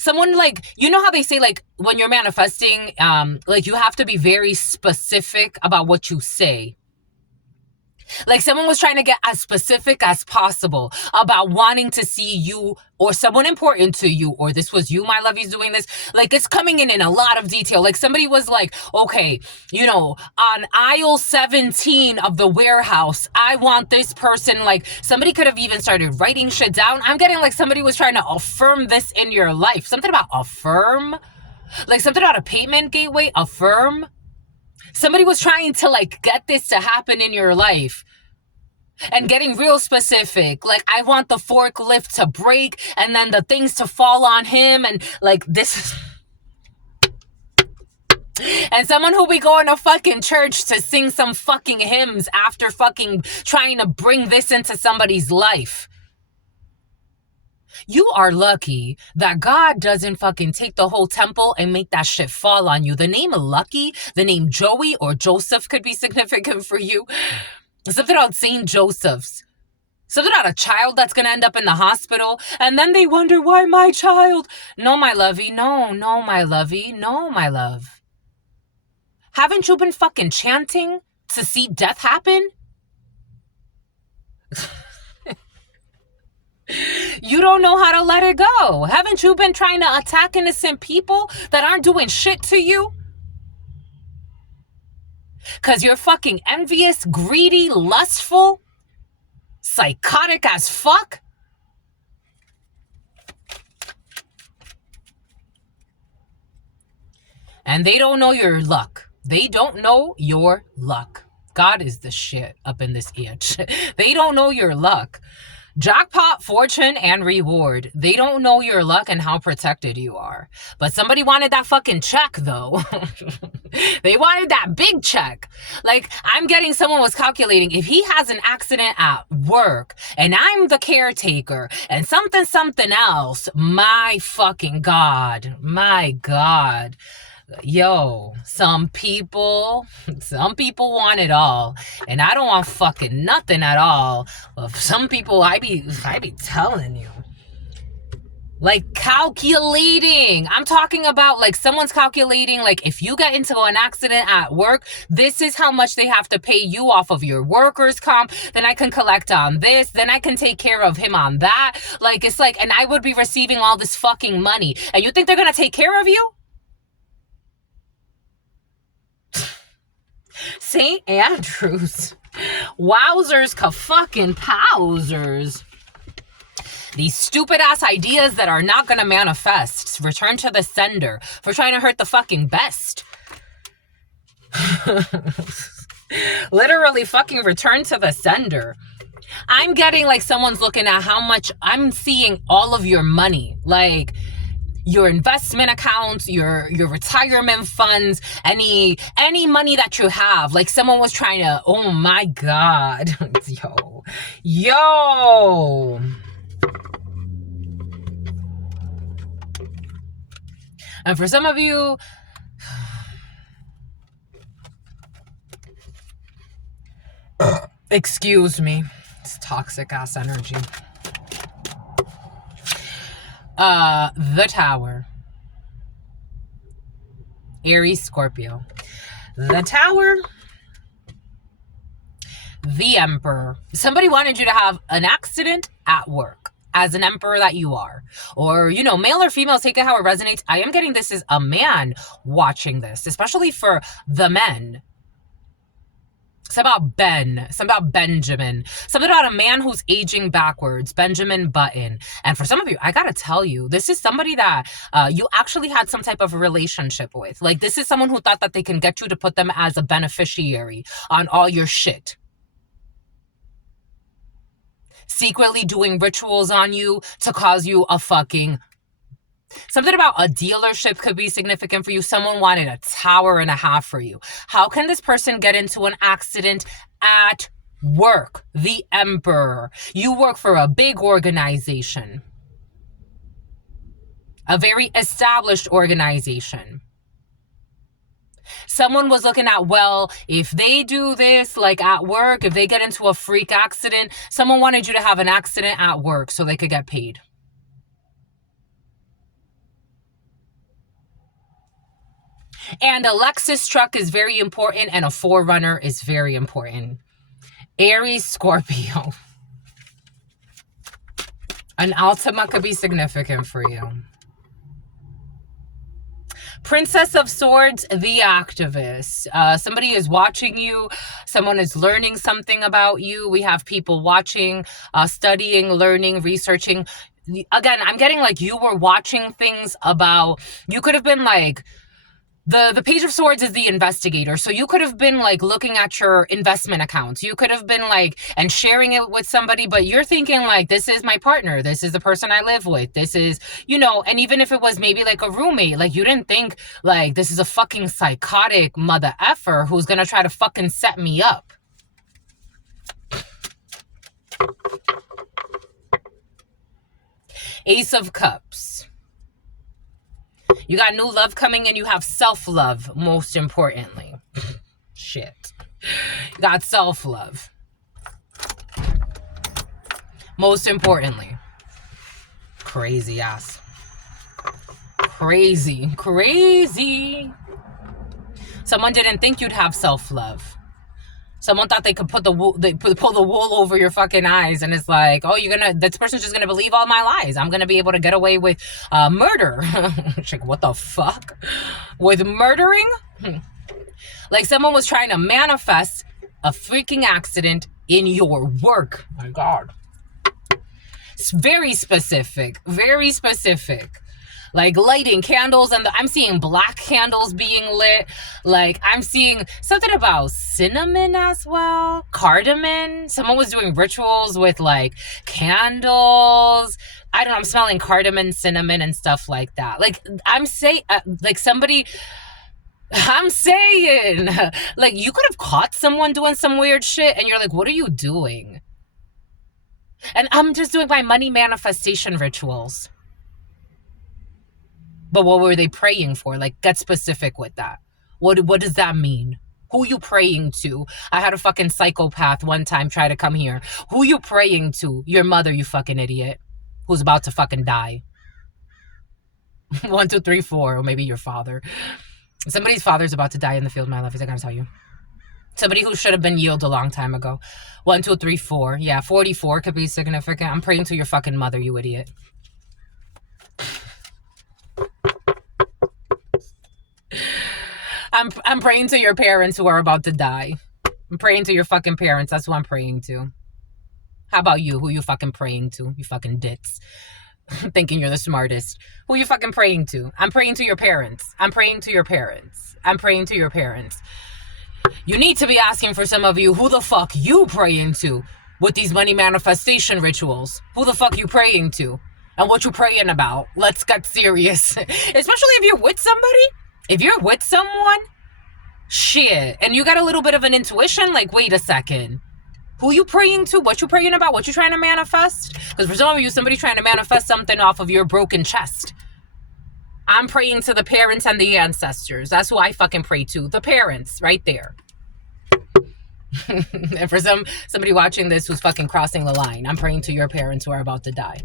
Someone like, you know how they say like when you're manifesting, like you have to be very specific about what you say. Like, someone was trying to get as specific as possible about wanting to see you or someone important to you, or this was you, my lovies, doing this. Like, it's coming in a lot of detail. Like, somebody was like, okay, you know, on aisle 17 of the warehouse, I want this person. Like, somebody could have even started writing shit down. I'm getting like somebody was trying to affirm this in your life. Something about affirm. Like, something about a payment gateway, affirm. Somebody was trying to like get this to happen in your life and getting real specific. Like, I want the forklift to break and then the things to fall on him. And like, this is, and someone who be going to fucking church to sing some fucking hymns after fucking trying to bring this into somebody's life. You are lucky that God doesn't fucking take the whole temple and make that shit fall on you. The name Lucky, the name Joey or Joseph could be significant for you. Something about St. Joseph's. Something about a child that's going to end up in the hospital. And then they wonder, why my child? No, my lovey. No, my lovey. No, my love. Haven't you been fucking chanting to see death happen? You don't know how to let it go. Haven't you been trying to attack innocent people that aren't doing shit to you? Because you're fucking envious, greedy, lustful, psychotic as fuck. And they don't know your luck. They don't know your luck. God is the shit up in this itch. They don't know your luck. Jackpot, fortune, and reward. They don't know your luck and how protected you are. But somebody wanted that fucking check, though. They wanted that big check. Like, I'm getting, someone was calculating, if he has an accident at work and I'm the caretaker and something else, my fucking God, my God. Yo, some people want it all, and I don't want fucking nothing at all. Some people, I be telling you, like, calculating. I'm talking about, like, someone's calculating, like, if you get into an accident at work, this is how much they have to pay you off of your workers' comp. Then I can collect on this. Then I can take care of him on that. Like, it's like, and I would be receiving all this fucking money. And you think they're gonna take care of you? St. Andrews. Wowzers ka fucking powzers. These stupid ass ideas that are not gonna manifest. Return to the sender for trying to hurt the fucking best. Literally fucking return to the sender. I'm getting like someone's looking at how much I'm seeing all of your money. Like your investment accounts, your retirement funds, any money that you have. Like someone was trying to, oh my God. Yo. And for some of you, excuse me, it's toxic ass energy. The Tower. Aries, Scorpio. The Tower. The Emperor. Somebody wanted you to have an accident at work. As an emperor that you are, or male or female, take it how it resonates. I am getting this as a man watching this, especially for the men. It's about Benjamin, something about a man who's aging backwards, Benjamin Button. And for some of you, I gotta tell you, this is somebody that you actually had some type of relationship with. Like this is someone who thought that they can get you to put them as a beneficiary on all your shit. Secretly doing rituals on you to cause you a fucking... Something about a dealership could be significant for you. Someone wanted a tower and a half for you. How can this person get into an accident at work? The Emperor. You work for a big organization. A very established organization. Someone was looking at, well, if they do this, like at work, if they get into a freak accident, someone wanted you to have an accident at work so they could get paid. And a Lexus truck is very important, and a Forerunner is very important. Aries, Scorpio. An Altima could be significant for you. Princess of Swords, the activist. Somebody is watching you. Someone is learning something about you. We have people watching, studying, learning, researching. Again, I'm getting like you were watching things about... You could have been like... The Page of Swords is the investigator. So you could have been like looking at your investment accounts. You could have been like, and sharing it with somebody, but you're thinking like, this is my partner. This is the person I live with. This is, and even if it was maybe like a roommate, like you didn't think like, this is a fucking psychotic mother effer who's going to try to fucking set me up. Ace of Cups. You got new love coming, and you have self-love, most importantly. Shit. You got self-love. Most importantly. Crazy ass. Crazy. Someone didn't think you'd have self-love. Someone thought they could pull the wool over your fucking eyes, and it's like, oh, this person's just gonna believe all my lies. I'm gonna be able to get away with murder. Like, what the fuck? With murdering? Like someone was trying to manifest a freaking accident in your work. My God. It's very specific. Very specific. Like lighting candles, and I'm seeing black candles being lit. Like I'm seeing something about cinnamon as well. Cardamom. Someone was doing rituals with like candles. I don't know. I'm smelling cardamom, cinnamon, and stuff like that. Like I'm saying, like you could have caught someone doing some weird shit, and you're like, what are you doing? And I'm just doing my money manifestation rituals. But what were they praying for? Like, get specific with that. What does that mean? Who you praying to? I had a fucking psychopath one time try to come here. Who you praying to? Your mother, you fucking idiot. Who's about to fucking die. 1, 2, 3, 4. Or maybe your father. Somebody's father's about to die in the field, my lovies. I gotta tell you. Somebody who should have been healed a long time ago. 1, 2, 3, 4. Yeah, 44 could be significant. I'm praying to your fucking mother, you idiot. I'm praying to your parents who are about to die. I'm praying to your fucking parents. That's who I'm praying to. How about you? Who you fucking praying to? You fucking dits. Thinking you're the smartest. Who you fucking praying to? I'm praying to your parents. I'm praying to your parents. I'm praying to your parents. You need to be asking for some of you, who the fuck you praying to with these money manifestation rituals? Who the fuck you praying to? And what you praying about? Let's get serious. Especially if you're with somebody. If you're with someone, shit, and you got a little bit of an intuition, like, wait a second. Who you praying to? What you praying about? What you trying to manifest? Because for some of you, somebody trying to manifest something off of your broken chest. I'm praying to the parents and the ancestors. That's who I fucking pray to. The parents, right there. And for somebody watching this who's fucking crossing the line, I'm praying to your parents who are about to die.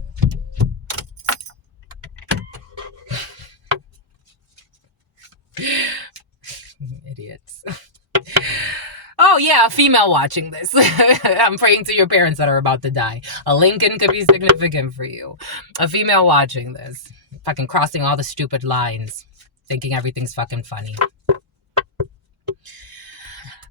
Idiots. Oh yeah, a female watching this. I'm praying to your parents that are about to die. A Lincoln could be significant for you. A female watching this. Fucking crossing all the stupid lines. Thinking everything's fucking funny.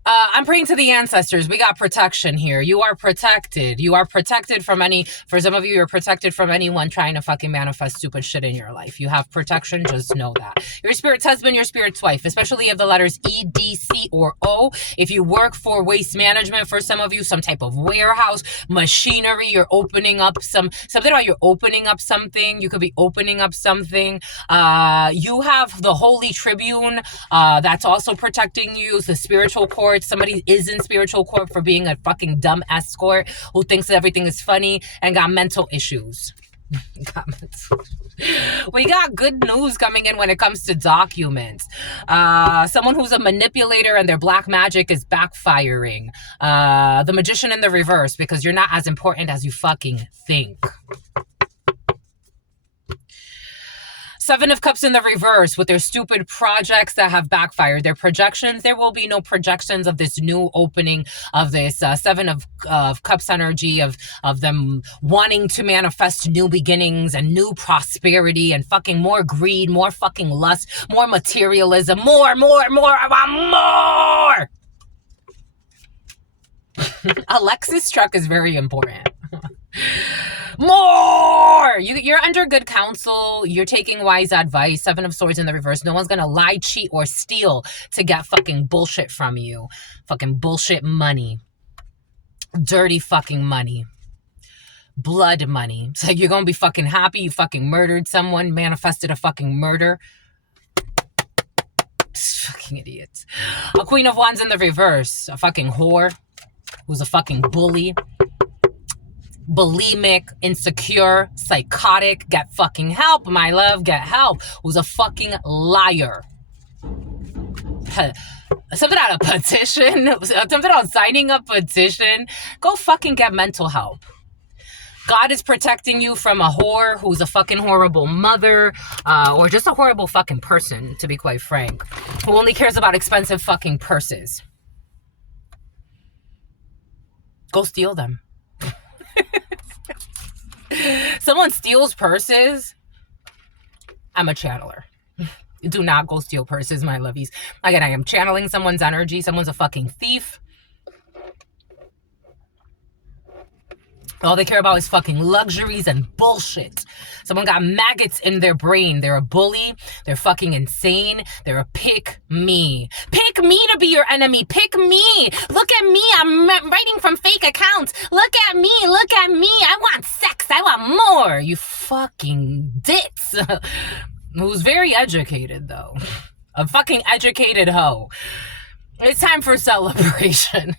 I'm praying to the ancestors. We got protection here. You are protected. You are protected from for some of you, you're protected from anyone trying to fucking manifest stupid shit in your life. You have protection. Just know that. Your spirit's husband, your spirit's wife, especially if the letters E, D, C, or O. If you work for waste management, for some of you, some type of warehouse, machinery, you're opening up something about you're opening up something. You could be opening up something. You have the Holy Tribune that's also protecting you. It's the spiritual court. Somebody is in spiritual court for being a fucking dumb escort who thinks that everything is funny and got mental issues. We got good news coming in when it comes to documents. Someone who's a manipulator and their black magic is backfiring. The magician in the reverse, because you're not as important as you fucking think. 7 of Cups in the reverse with their stupid projects that have backfired. Their projections, there will be no projections of this new opening of this 7 of Cups energy of them wanting to manifest new beginnings and new prosperity and fucking more greed, more fucking lust, more materialism, more. I want more. Alexis truck is very important. More! You're under good counsel. You're taking wise advice. 7 of Swords in the reverse. No one's gonna lie, cheat, or steal to get fucking bullshit from you. Fucking bullshit money. Dirty fucking money. Blood money. It's like you're gonna be fucking happy. You fucking murdered someone. Manifested a fucking murder. Fucking idiots. A Queen of Wands in the reverse. A fucking whore. Who's a fucking bully. Bulimic, insecure, psychotic, get fucking help, my love, get help, who's a fucking liar. Something about a petition, something about signing a petition, go fucking get mental help. God is protecting you from a whore who's a fucking horrible mother, or just a horrible fucking person, to be quite frank, who only cares about expensive fucking purses. Go steal them. Someone steals purses, I'm a channeler. Do not go steal purses, my lovies. Again, I am channeling someone's energy. Someone's a fucking thief. All they care about is fucking luxuries and bullshit. Someone got maggots in their brain. They're a bully. They're fucking insane. They're a pick me. Pick me to be your enemy. Pick me. Look at me. I'm writing from fake accounts. Look at me. Look at me. I want sex. I want more. You fucking dits. Who's very educated, though. A fucking educated hoe. It's time for celebration.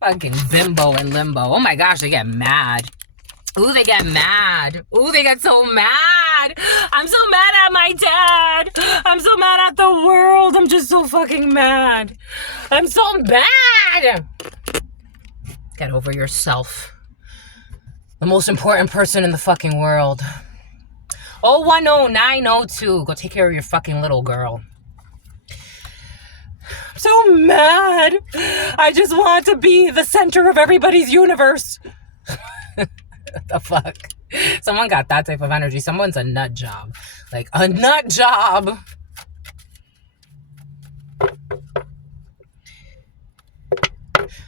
Fucking bimbo and limbo. Oh my gosh, they get mad. Ooh, they get mad. Ooh, they get so mad. mad. I'm so mad at my dad. I'm so mad at the world. I'm just so fucking mad. I'm so mad. Get over yourself. The most important person in the fucking world. 010902. Go take care of your fucking little girl. I'm so mad. I just want to be the center of everybody's universe. What the fuck? Someone got that type of energy. Someone's a nut job. Like a nut job.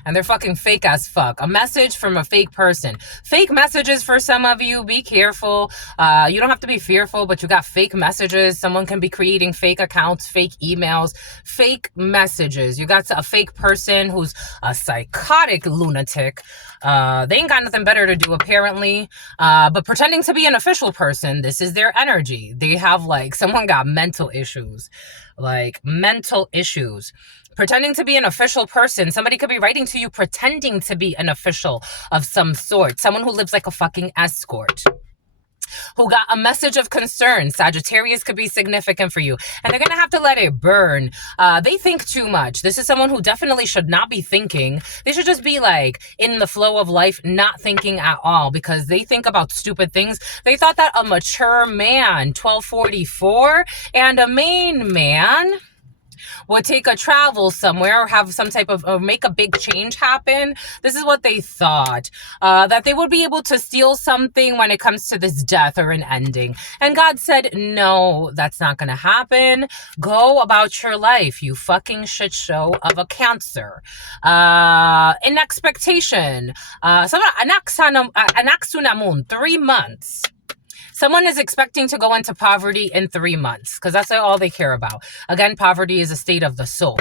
And they're fucking fake as fuck. A message from a fake person. Fake messages for some of you. Be careful. You don't have to be fearful, but you got fake messages. Someone can be creating fake accounts, fake emails, fake messages. You got a fake person who's a psychotic lunatic. They ain't got nothing better to do, apparently. But pretending to be an official person, this is their energy. They have, like, someone got mental issues. Like, mental issues. Pretending to be an official person. Somebody could be writing to you pretending to be an official of some sort. Someone who lives like a fucking escort. Who got a message of concern. Sagittarius could be significant for you. And they're going to have to let it burn. They think too much. This is someone who definitely should not be thinking. They should just be like in the flow of life, not thinking at all. Because they think about stupid things. They thought that a mature man, 1244, and a main man would take a travel somewhere or have some type of, or make a big change happen. This is what they thought. That they would be able to steal something when it comes to this death or an ending. And God said, no, that's not going to happen. Go about your life, you fucking shit show of a Cancer. In expectation. Anaxunamun, 3 months. Someone is expecting to go into poverty in 3 months because that's all they care about. Again, poverty is a state of the soul.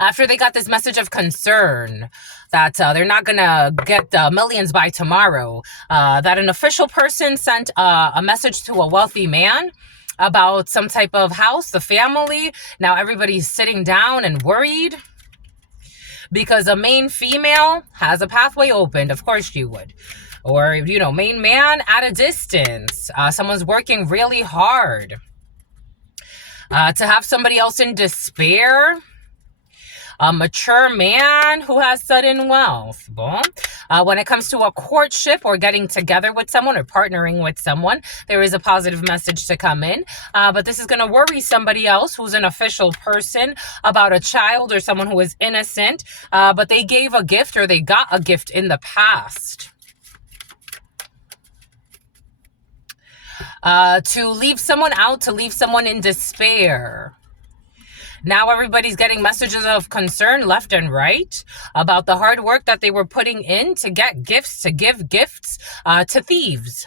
After they got this message of concern that they're not going to get millions by tomorrow, that an official person sent a message to a wealthy man about some type of house, the family. Now everybody's sitting down and worried because a main female has a pathway opened. Of course she would. Or, you know, main man at a distance. Someone's working really hard. To have somebody else in despair. A mature man who has sudden wealth. Boom. When it comes to a courtship or getting together with someone or partnering with someone, there is a positive message to come in. But this is going to worry somebody else who's an official person about a child or someone who is innocent. But they gave a gift or they got a gift in the past. To leave someone out, to leave someone in despair. Now everybody's getting messages of concern left and right about the hard work that they were putting in to get gifts, to give gifts to thieves.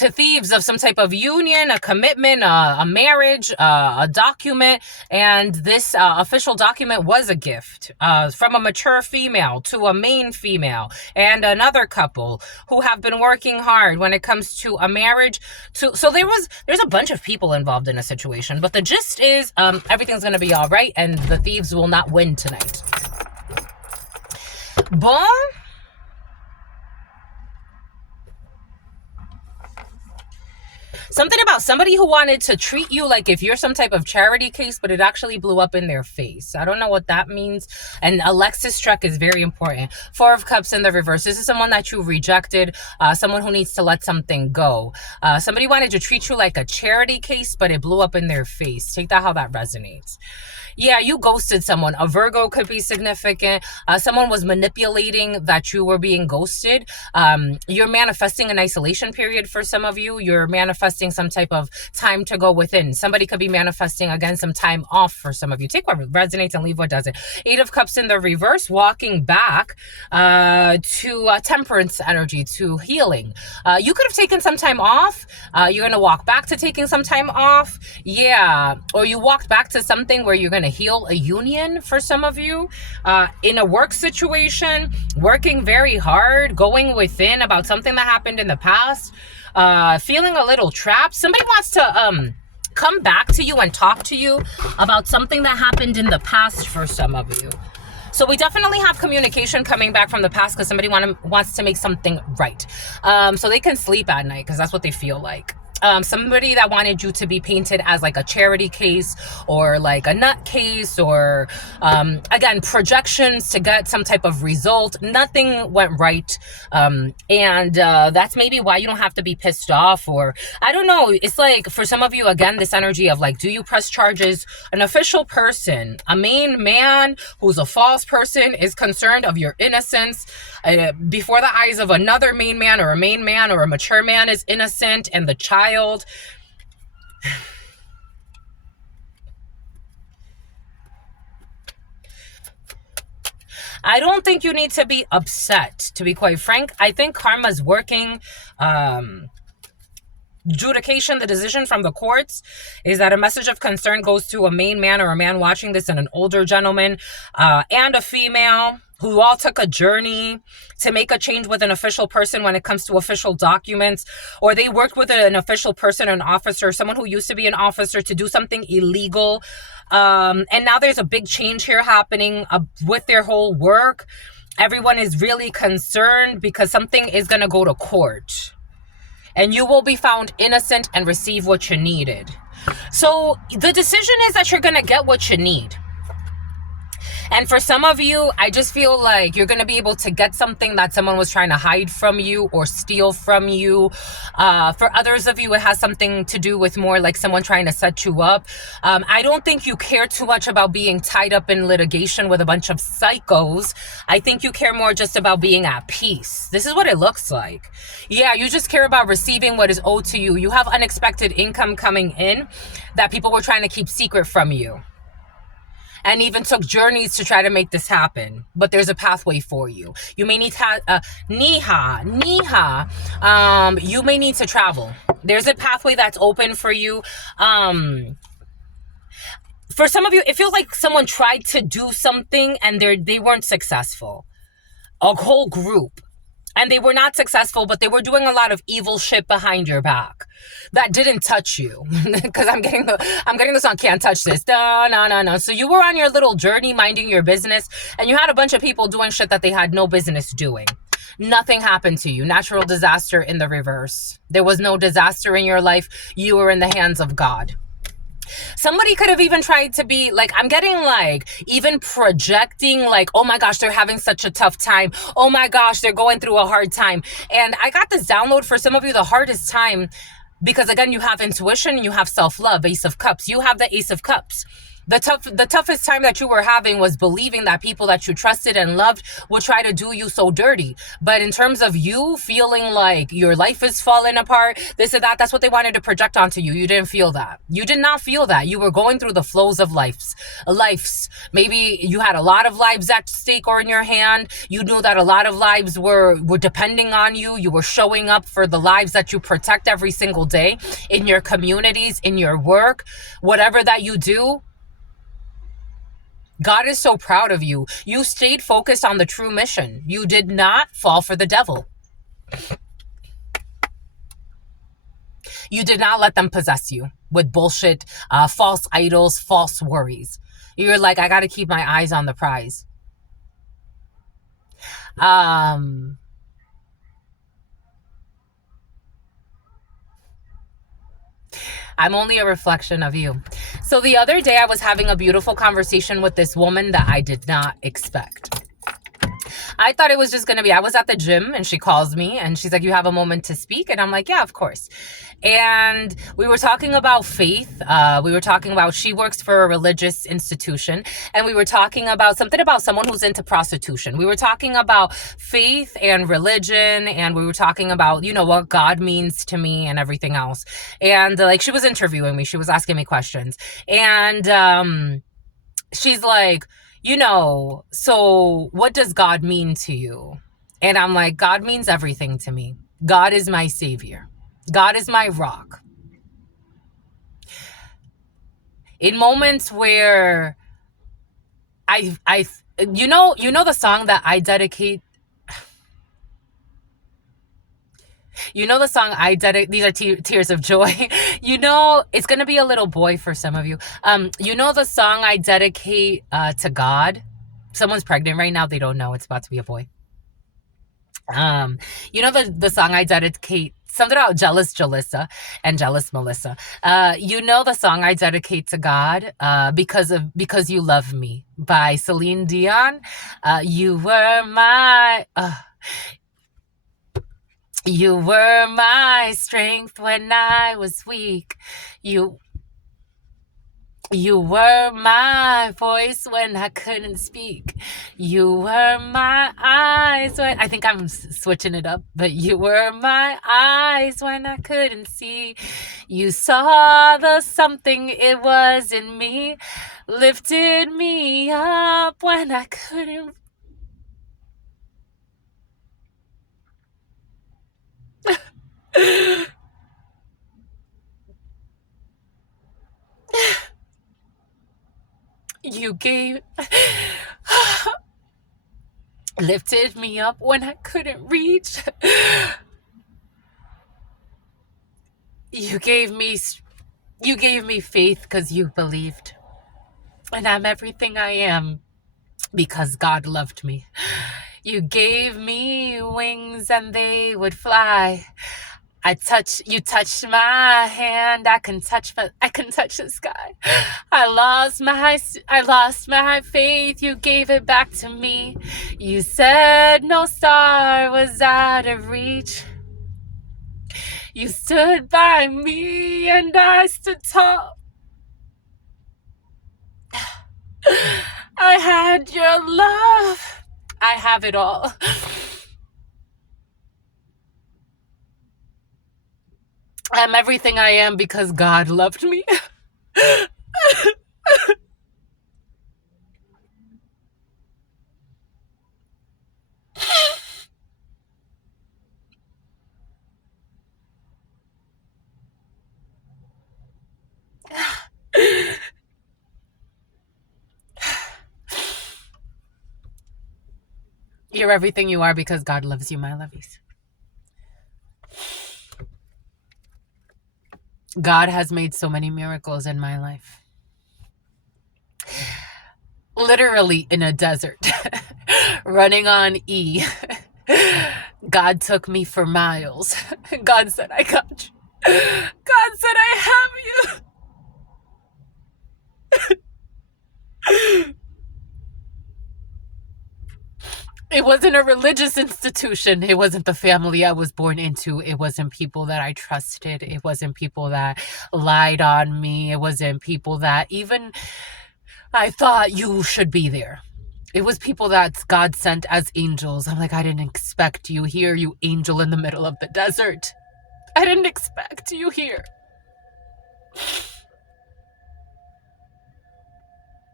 To thieves of some type of union, a commitment, a marriage, a document. And this official document was a gift from a mature female to a main female and another couple who have been working hard when it comes to a marriage. So there's a bunch of people involved in a situation. But the gist is everything's going to be all right and the thieves will not win tonight. Boom. Something about somebody who wanted to treat you like if you're some type of charity case, but it actually blew up in their face. I don't know what that means. And Alexis Struck is very important. 4 of Cups in the reverse. This is someone that you rejected, someone who needs to let something go. Somebody wanted to treat you like a charity case, but it blew up in their face. Take that how that resonates. Yeah, you ghosted someone. A Virgo could be significant. Someone was manipulating that you were being ghosted. You're manifesting an isolation period for some of you. You're manifesting some type of time to go within. Somebody could be manifesting, again, some time off for some of you. Take what resonates and leave what doesn't. 8 of Cups in the reverse, walking back to temperance energy, to healing. You could have taken some time off. You're going to walk back to taking some time off. Yeah. Or you walked back to something where you're going to heal a union for some of you. In a work situation, working very hard, going within about something that happened in the past. Feeling a little trapped. Somebody wants to come back to you and talk to you about something that happened in the past for some of you. So we definitely have communication coming back from the past because somebody wants to make something right. So they can sleep at night because that's what they feel like. Somebody that wanted you to be painted as like a charity case or like a nut case or again, projections to get some type of result. Nothing went right. And that's maybe why you don't have to be pissed off, or I don't know. It's like for some of you, again, this energy of like, do you press charges? An official person, a main man who's a false person is concerned of your innocence before the eyes of another main man, or a main man or a mature man is innocent and the child. I don't think you need to be upset, to be quite frank. I think karma's working. Adjudication, the decision from the courts is that a message of concern goes to a main man or a man watching this and an older gentleman and a female who all took a journey to make a change with an official person when it comes to official documents, or they worked with an official person, an officer, someone who used to be an officer to do something illegal. And now there's a big change here happening with their whole work. Everyone is really concerned because something is going to go to court. And you will be found innocent and receive what you needed. So the decision is that you're going to get what you need. And for some of you, I just feel like you're going to be able to get something that someone was trying to hide from you or steal from you. For others of you, it has something to do with more like someone trying to set you up. I don't think you care too much about being tied up in litigation with a bunch of psychos. I think you care more just about being at peace. This is what it looks like. Yeah, you just care about receiving what is owed to you. You have unexpected income coming in that people were trying to keep secret from you. And even took journeys to try to make this happen. But there's a pathway for you. You may need to, you may need to travel. There's a pathway that's open for you. For some of you, it feels like someone tried to do something and they weren't successful. A whole group. And they were not successful, but they were doing a lot of evil shit behind your back that didn't touch you. Because I'm getting the song "Can't Touch This." No. So you were on your little journey, minding your business, and you had a bunch of people doing shit that they had no business doing. Nothing happened to you. Natural disaster in the reverse. There was no disaster in your life. You were in the hands of God. Somebody could have even tried to be like, I'm getting like even projecting like, oh my gosh, they're having such a tough time. Oh my gosh, they're going through a hard time. And I got this download for some of you, the hardest time, because again, you have intuition, you have self-love, Ace of Cups. You have the Ace of Cups. The toughest time that you were having was believing that people that you trusted and loved would try to do you so dirty. But in terms of you feeling like your life is falling apart, this and that, that's what they wanted to project onto you. You didn't feel that. You did not feel that. You were going through the flows of lives. Maybe you had a lot of lives at stake or in your hand. You knew that a lot of lives were depending on you. You were showing up for the lives that you protect every single day in your communities, in your work, whatever that you do. God is so proud of you. You stayed focused on the true mission. You did not fall for the devil. You did not let them possess you with bullshit, false idols, false worries. You're like, I got to keep my eyes on the prize. I'm only a reflection of you. So the other day I was having a beautiful conversation with this woman that I did not expect. I thought it was just going to be, I was at the gym and she calls me and she's like, you have a moment to speak? And I'm like, yeah, of course. And we were talking about faith. We were talking about, she works for a religious institution, and we were talking about something about someone who's into prostitution. We were talking about faith and religion, and we were talking about, you know, what God means to me and everything else. And like, she was interviewing me. She was asking me questions. And she's like, you know, so what does God mean to you? And I'm like, God means everything to me. God is my savior. God is my rock. In moments where you know the song that I dedicate. You know the song I dedicate, these are tears of joy. You know, it's going to be a little boy for some of you. You know the song I dedicate to God? someone's pregnant right now, they don't know it's about to be a boy. You know the song I dedicate, something about jealous Jalissa and jealous Melissa. You know the song I dedicate to God, because you love me, by Celine Dion. You were my you were my strength when I was weak. You You were my voice when I couldn't speak. You were my eyes when I think I'm switching it up, but you were my eyes when I couldn't see. You saw the something it was in me, lifted me up when I couldn't. You gave lifted me up when I couldn't reach. You gave me faith because you believed. And I'm everything I am because God loved me. You gave me wings and they would fly. You touched my hand. I can touch the sky. I lost my faith. You gave it back to me. You said no star was out of reach. You stood by me and I stood tall. I had your love. I have it all. I'm everything I am because God loved me. You're everything you are because God loves you, my lovies. God has made so many miracles in my life. Literally in a desert, running on E. God took me for miles. God said, I got you. God said, I have you. It wasn't a religious institution. It wasn't the family I was born into. It wasn't people that I trusted. It wasn't people that lied on me. It wasn't people that even I thought you should be there. It was people that God sent as angels. I'm like, I didn't expect you here, you angel in the middle of the desert. I didn't expect you here.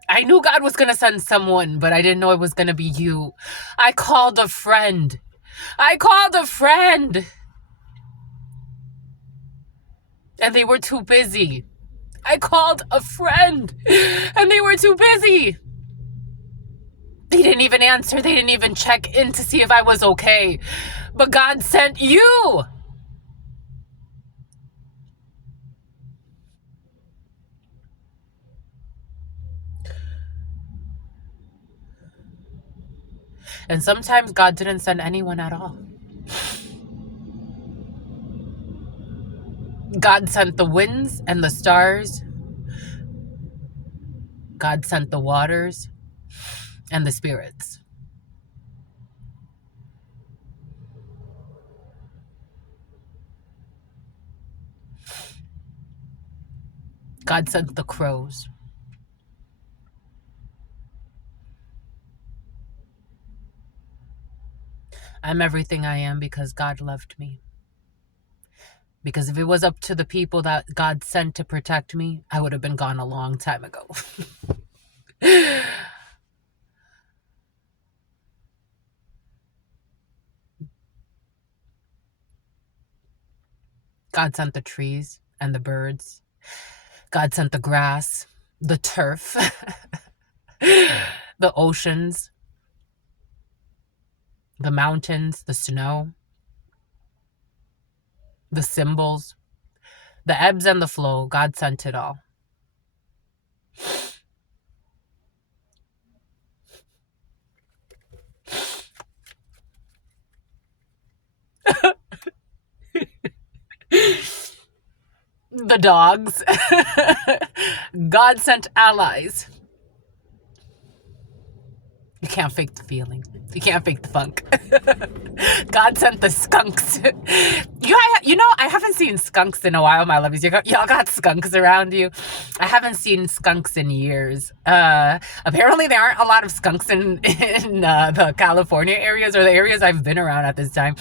I knew God was going to send someone, but I didn't know it was going to be you. I called a friend. And they were too busy. I called a friend. And they were too busy. They didn't even answer. They didn't even check in to see if I was okay. But God sent you. And sometimes God didn't send anyone at all. God sent the winds and the stars. God sent the waters and the spirits. God sent the crows. I'm everything I am because God loved me. Because if it was up to the people that God sent to protect me, I would have been gone a long time ago. God sent the trees and the birds. God sent the grass, the turf, the oceans, the mountains, the snow, the symbols, the ebbs and the flow. God sent it all. the dogs, God sent allies. You can't fake the feeling. You can't fake the funk. God sent the skunks. I haven't seen skunks in a while, my lovies. Y'all got skunks around you. I haven't seen skunks in years. Apparently there aren't a lot of skunks in the California areas or the areas I've been around at this time.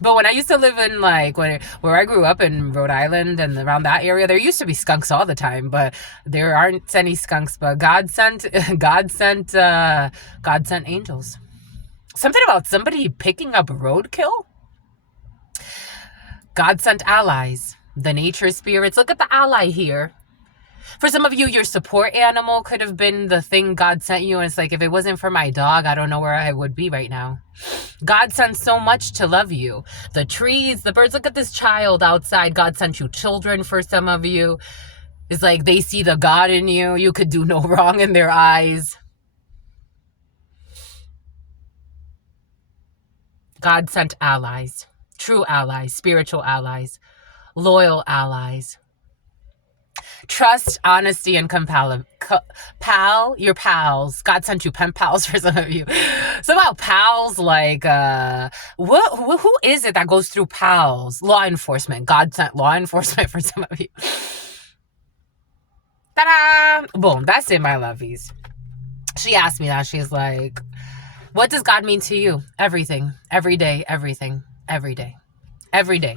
But when I used to live in where I grew up in Rhode Island and around that area, there used to be skunks all the time, but there aren't any skunks. But God sent angels. Something about somebody picking up roadkill. God sent allies, the nature spirits. Look at the ally here. For some of you, your support animal could have been the thing God sent you. And it's like, if it wasn't for my dog, I don't know where I would be right now. God sent so much to love you. The trees, the birds. Look at this child outside. God sent you children for some of you. It's like they see the God in you. You could do no wrong in their eyes. God sent allies, true allies, spiritual allies, loyal allies. Trust, honesty, and your pals. God sent you pen pals for some of you. Somehow pals, like, who is it that goes through pals? Law enforcement. God sent law enforcement for some of you. Ta-da! Boom, that's it, my lovies. She asked me that. She's like, what does God mean to you? Everything. Every day. Everything. Every day. Every day.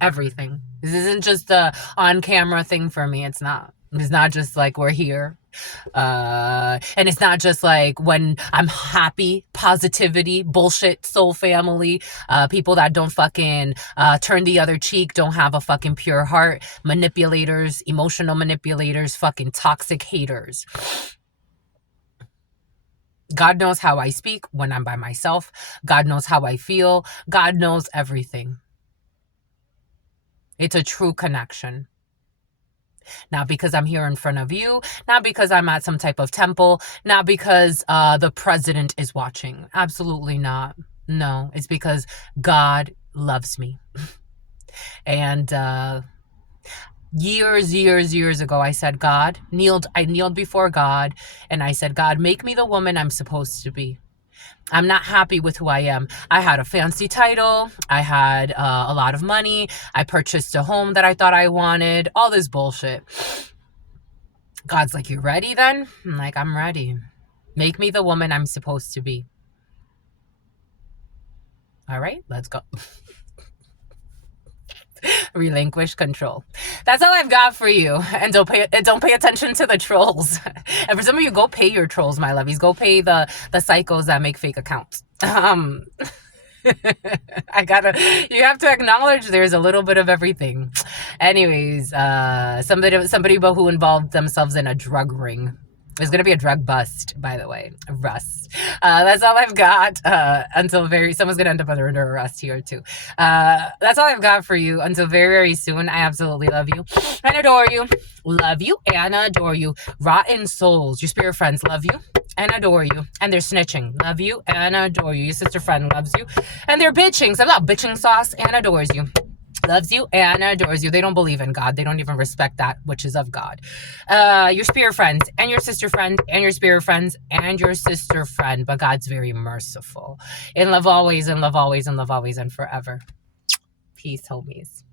Everything. This isn't just a on-camera thing for me. It's not. It's not just like we're here. And it's not just like when I'm happy, positivity, bullshit, soul family, people that don't fucking turn the other cheek, don't have a fucking pure heart, manipulators, emotional manipulators, fucking toxic haters. God knows how I speak when I'm by myself. God knows how I feel. God knows everything. It's a true connection. Not because I'm here in front of you. Not because I'm at some type of temple. Not because the president is watching. Absolutely not. No, it's because God loves me. And years ago, I said, I kneeled before God, and I said, God, make me the woman I'm supposed to be. I'm not happy with who I am. I had a fancy title. I had a lot of money. I purchased a home that I thought I wanted. All this bullshit. God's like, you ready then? I'm like, I'm ready. Make me the woman I'm supposed to be. All right, let's go. Relinquish control. That's all I've got for you. And don't pay attention to the trolls. And for some of you, go pay your trolls, my lovies. Go pay the psychos that make fake accounts. You have to acknowledge there's a little bit of everything. Anyways, somebody who involved themselves in a drug ring. There's going to be a drug bust, by the way. Rust. That's all I've got until someone's going to end up under arrest here too. That's all I've got for you until very, very soon. I absolutely love you and adore you. Love you and adore you. Rotten souls. Your spirit friends love you and adore you. And they're snitching. Love you and adore you. Your sister friend loves you. And they're bitching. So I'm bitching sauce and adores you. Loves you and adores you. They don't believe in God. They don't even respect that which is of God. Your spirit friends and your sister friend and your spirit friends and your sister friend. But God's very merciful. In love always, in love always, in love always, and forever. Peace, homies.